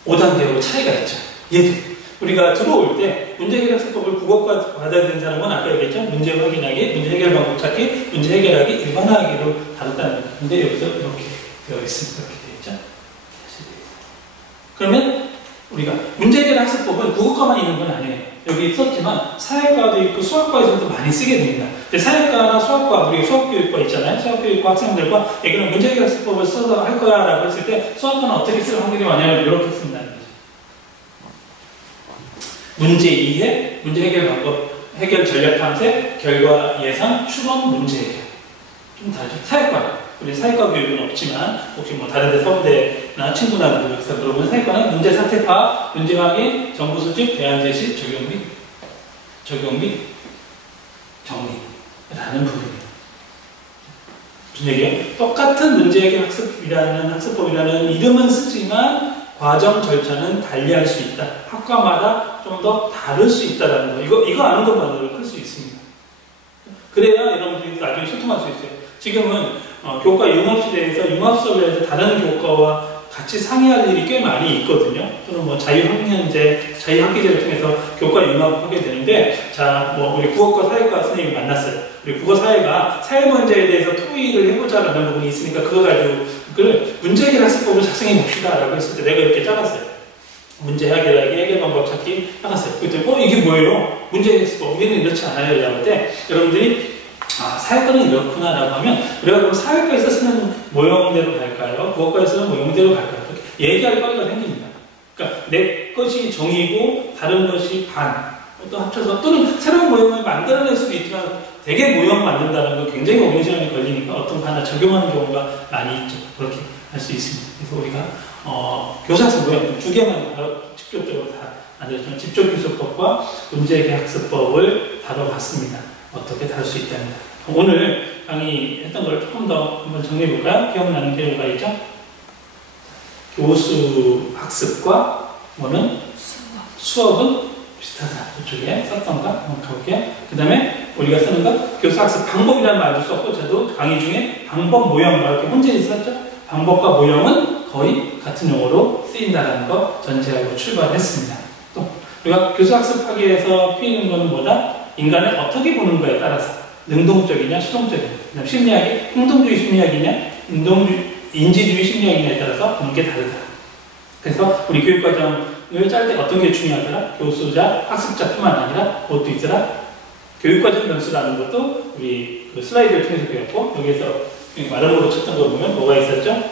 5단계로 차이가 있죠. 얘도 우리가 들어올 때 문제 해결 학습법을 국어과 받아야 되는 사람은 아까 얘기했죠. 문제 확인하기, 문제 해결 방법 찾기, 문제 해결하기, 일반화하기로 다뤘다는 거죠. 근데 여기서 이렇게 되어 있습니다. 이렇게 되어 있죠. 그러면 우리가 문제 해결 학습법은 국어과만 있는 건 아니에요. 여기 있었지만 사회과도 있고 수학과에서도 많이 쓰게 됩니다. 근데 사회과나 수학과, 우리 수학교육과 있잖아요. 수학교육과 학생들과 얘기는 문제 해결 학습법을 써서 할 거야 라고 했을 때 수학과는 어떻게 쓸 확률이 많냐면 이렇게 쓴다는 거죠. 문제 이해, 문제 해결 방법, 해결 전략 탐색, 결과 예상, 추론, 문제 해결. 좀 다르죠. 사회과. 우리 사회과 교육은 없지만 혹시 뭐 다른 데 서울대나 친구나 누구에서 물어보면 사회과는 문제 상태 파악, 문제 확인, 정보 수집, 대안 제시, 적용 및 정리라는 부분이에요. 무슨 얘기예요? 똑같은 문제 해결 학습법이라는 이름은 쓰지만 과정 절차는 달리할 수 있다. 학과마다 좀 더 다를 수 있다라는 거. 이거 아는 것만으로 클 수 있습니다. 그래야 여러분들이 나중에 소통할 수 있어요. 지금은 교과 융합시대에서 융합 수업을 해서 다른 교과와 같이 상의할 일이 꽤 많이 있거든요. 또는 뭐 자유학년제, 자유학기제를 통해서 교과 융합하게 되는데, 자, 뭐 우리 국어과 사회과 선생님이 만났어요. 우리 국어사회가 사회 문제에 대해서 토의를 해보자라는 부분이 있으니까 그거 가지고 그걸 문제 해결 학습법을 작성해 봅시다라고 했을 때 내가 이렇게 짜놨어요. 문제 해결하기, 해결 방법 찾기 해놨어요. 그랬더니 이게 뭐예요? 문제 해결 학습법. 우리는 이렇지 않아요. 라고 할 때 여러분들이 사회과는 이렇구나라고 하면 우리가 그럼 사회과에서 쓰는 모형대로 갈까요? 국어과에서 쓰는 모형대로 갈까요? 얘기할 거리가 생깁니다. 그러니까 내 것이 정이고 다른 것이 반, 또 합쳐서 또는 새로운 모형을 만들어낼 수도 있지만 되게 모형 만든다는 건 굉장히 오랜 시간이 걸리니까 어떤 거 하나 적용하는 경우가 많이 있죠. 그렇게 할 수 있습니다. 그래서 우리가 교사서 모형 두 개만 직접적으로 다 만들었지만 집적기술법과 문제해결 학습법을 다뤄봤습니다. 어떻게 다룰 수 있답니다. 오늘 강의했던 걸 조금 더 한번 정리해 볼까요? 기억나는 게 뭐가 있죠? 교수 학습과 뭐는? 수업은 비슷하다. 이쪽에 썼던 거 한번 가볼게요. 그 다음에 우리가 쓰는 거 교수 학습 방법이라는 말도 썼고 저도 강의 중에 방법, 모형 이렇게 혼재해 있었죠. 방법과 모형은 거의 같은 용어로 쓰인다는 거 전제하고 출발했습니다. 또 우리가 교수 학습하기 위해서 피는 거는 뭐다? 인간을 어떻게 보는 거에 따라서 능동적이냐 수동적이냐 그다음 심리학이 행동주의 심리학이냐 인지주의 심리학이냐에 따라서 보는 게 다르다. 그래서 우리 교육과정을 짤 때 어떤 게 중요하더라? 교수자, 학습자뿐만 아니라 무엇도 있더라? 교육과정 변수라는 것도 우리 그 슬라이드를 통해서 배웠고 여기에서 마름모로 쳤던 거 보면 뭐가 있었죠?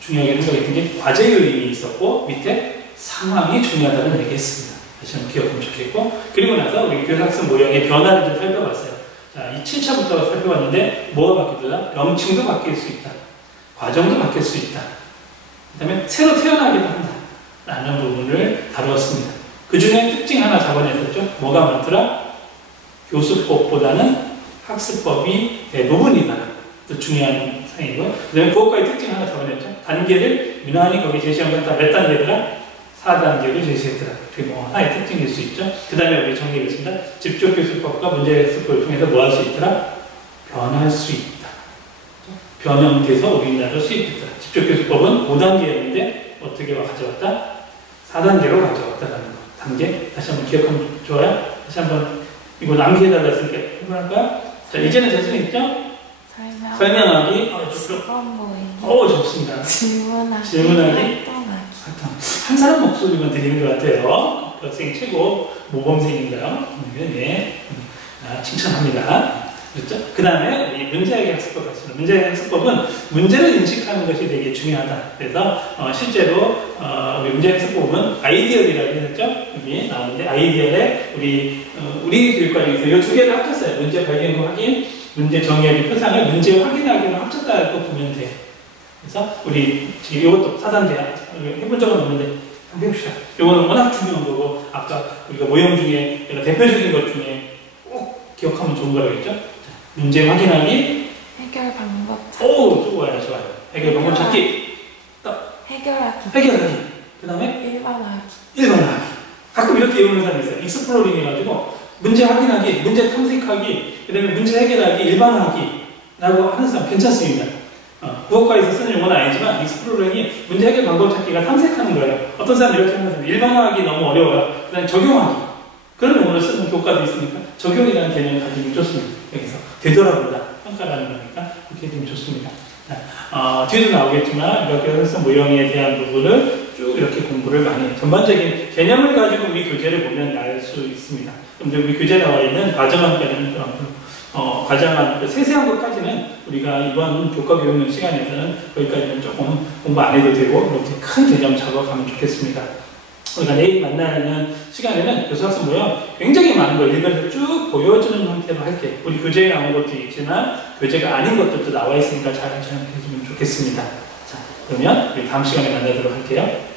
중요하게 생각했던 게 과제의 의미 있었고 밑에 상황이 중요하다는 얘기했습니다. 다시 한번 기억하면 좋겠고 그리고 나서 우리 교육학습 모형의 변화를 좀 살펴봤어요. 자, 이 7차부터 살펴봤는데 뭐가 바뀌더라? 명칭도 바뀔 수 있다. 과정도 바뀔 수 있다. 그 다음에 새로 태어나기도 한다. 라는 부분을 다루었습니다. 그 중에 특징 하나 잡아냈었죠. 뭐가 많더라? 교수법보다는 학습법이 대부분이다. 또 중요한 사항이고요. 그 다음에 그것과의 특징 하나 잡아냈죠. 단계를 유난히 거기 제시한 건 다 몇 단계더라? 4단계를 제시했더라. 그게 뭐 하나의 특징일 수 있죠. 그 다음에 우리 정리하겠습니다. 집중교수법과 문제학습법을 통해서 뭐 할 수 있더라? 변할 수 있다. 변형돼서 우리나라로 수입했다. 집중교수법은 5단계였는데 어떻게 가져왔다? 4단계로 가져왔다라는 거. 단계? 다시 한번 기억하면 좋아요? 다시 한번 이거 남기해달라 했으니까 한번 할까요? 자, 이제는 자신 있죠? 설명하기. 좋습니다. 질문하기. 한 사람 목소리만 들리는 것 같아요. 학생 최고 모범생인가요? 네. 칭찬합니다. 그렇죠? 그 다음에 우리 문제학의 학습법 같습니다. 문제학의 학습법은 문제를 인식하는 것이 되게 중요하다. 그래서 실제로 우리 문제학의 학습법은 아이디얼이라고 했죠? 여기 나오는데 아이디얼에 우리 교육과정에서 이 두 개를 합쳤어요. 문제 발견과 확인, 문제 정의하기 표상을 문제 확인하기로 합쳤다고 보면 돼요. 그래서 우리 지금 이것도 4단계 해본 적은 없는데 한번 해봅시다. 이거는 워낙 중요한 거고 아까 우리가 모형 중에 대표적인 것 중에 꼭 기억하면 좋은 거라고 했죠? 문제 확인하기 해결 방법 찾기 좋아요. 해결 방법 찾기 해결하기 그 다음에 일반화하기 가끔 이렇게 외우는 사람이 있어요. 익스플로링 해가지고 문제 확인하기, 문제 탐색하기 그 다음에 문제 해결하기, 일반화하기 라고 하는 사람 괜찮습니다. 국어과에서 쓰는 용어는 아니지만 익스플로링이 문제 해결 방법 찾기가 탐색하는 거예요. 어떤 사람은 이렇게 하는 사람 일반화하기 너무 어려워요. 그 다음에 적용하기 그런 용어를 쓰는 교과도 있으니까 적용이라는 개념을 가지면 좋습니다. 여기서 되돌아본다, 평가라는 거니까 그렇게 되면 좋습니다. 뒤에도 나오겠지만 이렇게 해서 모형에 대한 부분을 쭉 이렇게 공부를 많이 전반적인 개념을 가지고 우리 교재를 보면 알 수 있습니다. 근데 우리 교재에 나와 있는 과정안까지는 과정안 세세한 것까지는 우리가 이번 교과 교육 시간에서는 거기까지는 조금 공부 안 해도 되고 이렇게 큰 개념 잡아가면 좋겠습니다. 우리가 내일 만나는 시간에는 교수학습 모형 굉장히 많은 걸 일면에서 쭉 보여주는 형태로 할게요. 우리 교재에 나온 것도 있지만 교재가 아닌 것들도 나와 있으니까 잘 해주면 좋겠습니다. 자, 그러면 우리 다음 시간에 만나도록 할게요.